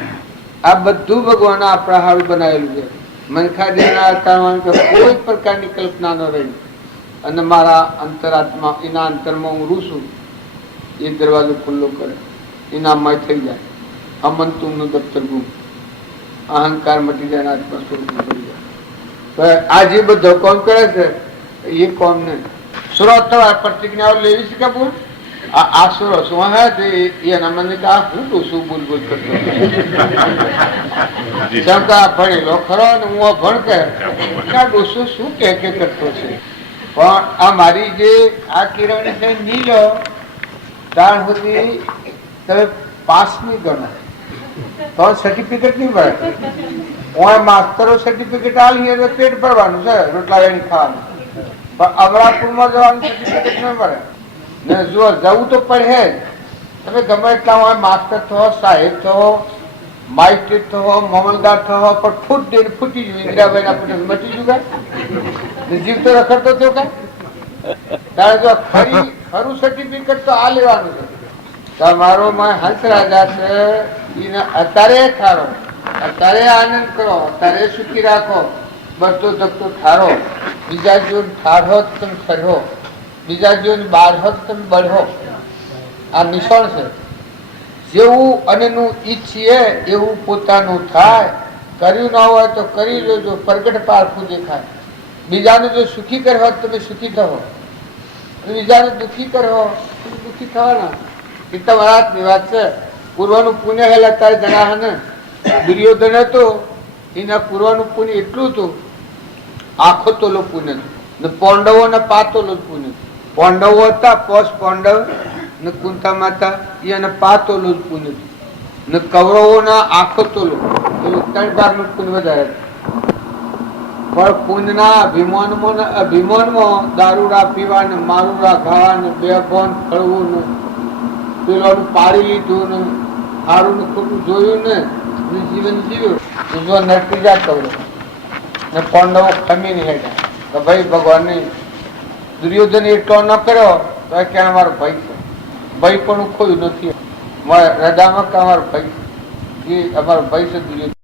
આ બધું ભગવાન આપણા સારું બનાવેલું છે. મનખા દેના કોઈ પ્રકારની કલ્પના ન રહી. અને મારા અંતરાત્મા એના અંતરમાં હું રૂસું, એ દરવાજો ખુલ્લો કરે, ઇનામમાં થઈ જાય. અમંતુમનું દફતર ગુમ, અહંકાર મટી જાય, આત્મા સ્વરૂપ મટી જાય. આ જે બધો કોમ કરે છે એ કોમ ને સુરો પ્રતિજ્ઞાઓ લેવી છે કે બોલ આ સુરો શું હે એના મને આ હું શું બોલ બોલ કરતો શંકા ભણેલો ખરો ને હું ભણ કે ડોસો શું કે કરતો છે. પણ આ મારી જે આ કિરણ છે નીલો ત્યાં સુધી તમે પાસ નહીં ગણો તો સર્ટિફિકેટ નહીં મળે. હું માસ્તરો સર્ટિફિકેટ આલી એટલે પેટ ભરવાનું છે, રોટલા વેણી ખાવાનું. પણ અમરાપુરમાં જવાનું સર્ટિફિકેટ નહીં મળે ને. જો જવું તો પડે જ. તમે ગમે એટલા હોય માસ્તર થો, સાહેબ થો, માઇસ્ટ્રેટ થો, મામલદાર થો, પણ ફૂટ દઈને ફૂટી ગયું. ઇન્દિરાબાઈ આપણે મટી ગયું કાંઈ જીવ તો રખડતો થયો કાંઈ. ત્યારે જો ખરું સર્ટિફિકેટ તો આ લેવાનું છે. તમારો માં હંસ રાજા છે એને અત્યારે ઠારો, અત્યારે આનંદ કરો, અત્યારે સુખી રાખો, બળતો ધકતો ઠારો. બીજા જીવન ઠારો તમે ઠરો, બીજા જીવન બાળહો તમે બળહો. આ નિશાન છે. જેવું અન્નનું ઈચ્છીએ એવું પોતાનું થાય. કર્યું ના હોય તો કરી લેજો, પ્રગટ પારખું દેખાય. બીજાને જો સુખી કરવા તમે સુખી થવો, બીજાને દુઃખી કરો દુઃખી થવાના. એ તમારા હાથની વાત છે. પૂર્વનું પુણ્ય હેલા તારે જણા ને દુર્યોધન હતો, એના પૂર્વનું પુણ્ય એટલું હતું, આખો તોલો પુણ્ય ને પાંડવો ને પાતોલો પુણ્ય. પાંડવો હતા, પોષ પાંડવ ને કુંતા માતા, એને પાતોલો જ પુણ્ય ને કૌરવોના આખો તોલો, પેલું 3 ભાગનું પુણ્ય વધારે. પણ પુણ્યના અભિમાનમાં દારૂડા પીવા ને મારુડા ખાવા ને બેભાન ફળવું ને પેલું પાડી લીધું ને સારું ને ખોટું જોયું ને જીવન જીવ્યું. નરકી જા કૌરવ ને પાંડવો ખમીને હેઠા કે ભાઈ ભગવાન નહીં. દુર્યોધન એટલો ન કર્યો તો કે અમારો ભાઈ છે, ભાઈ પણ ખોયું નથી. હૃદયમાં કે અમારો ભાઈ છે, એ અમારો ભાઈ છે દુર્યોધન.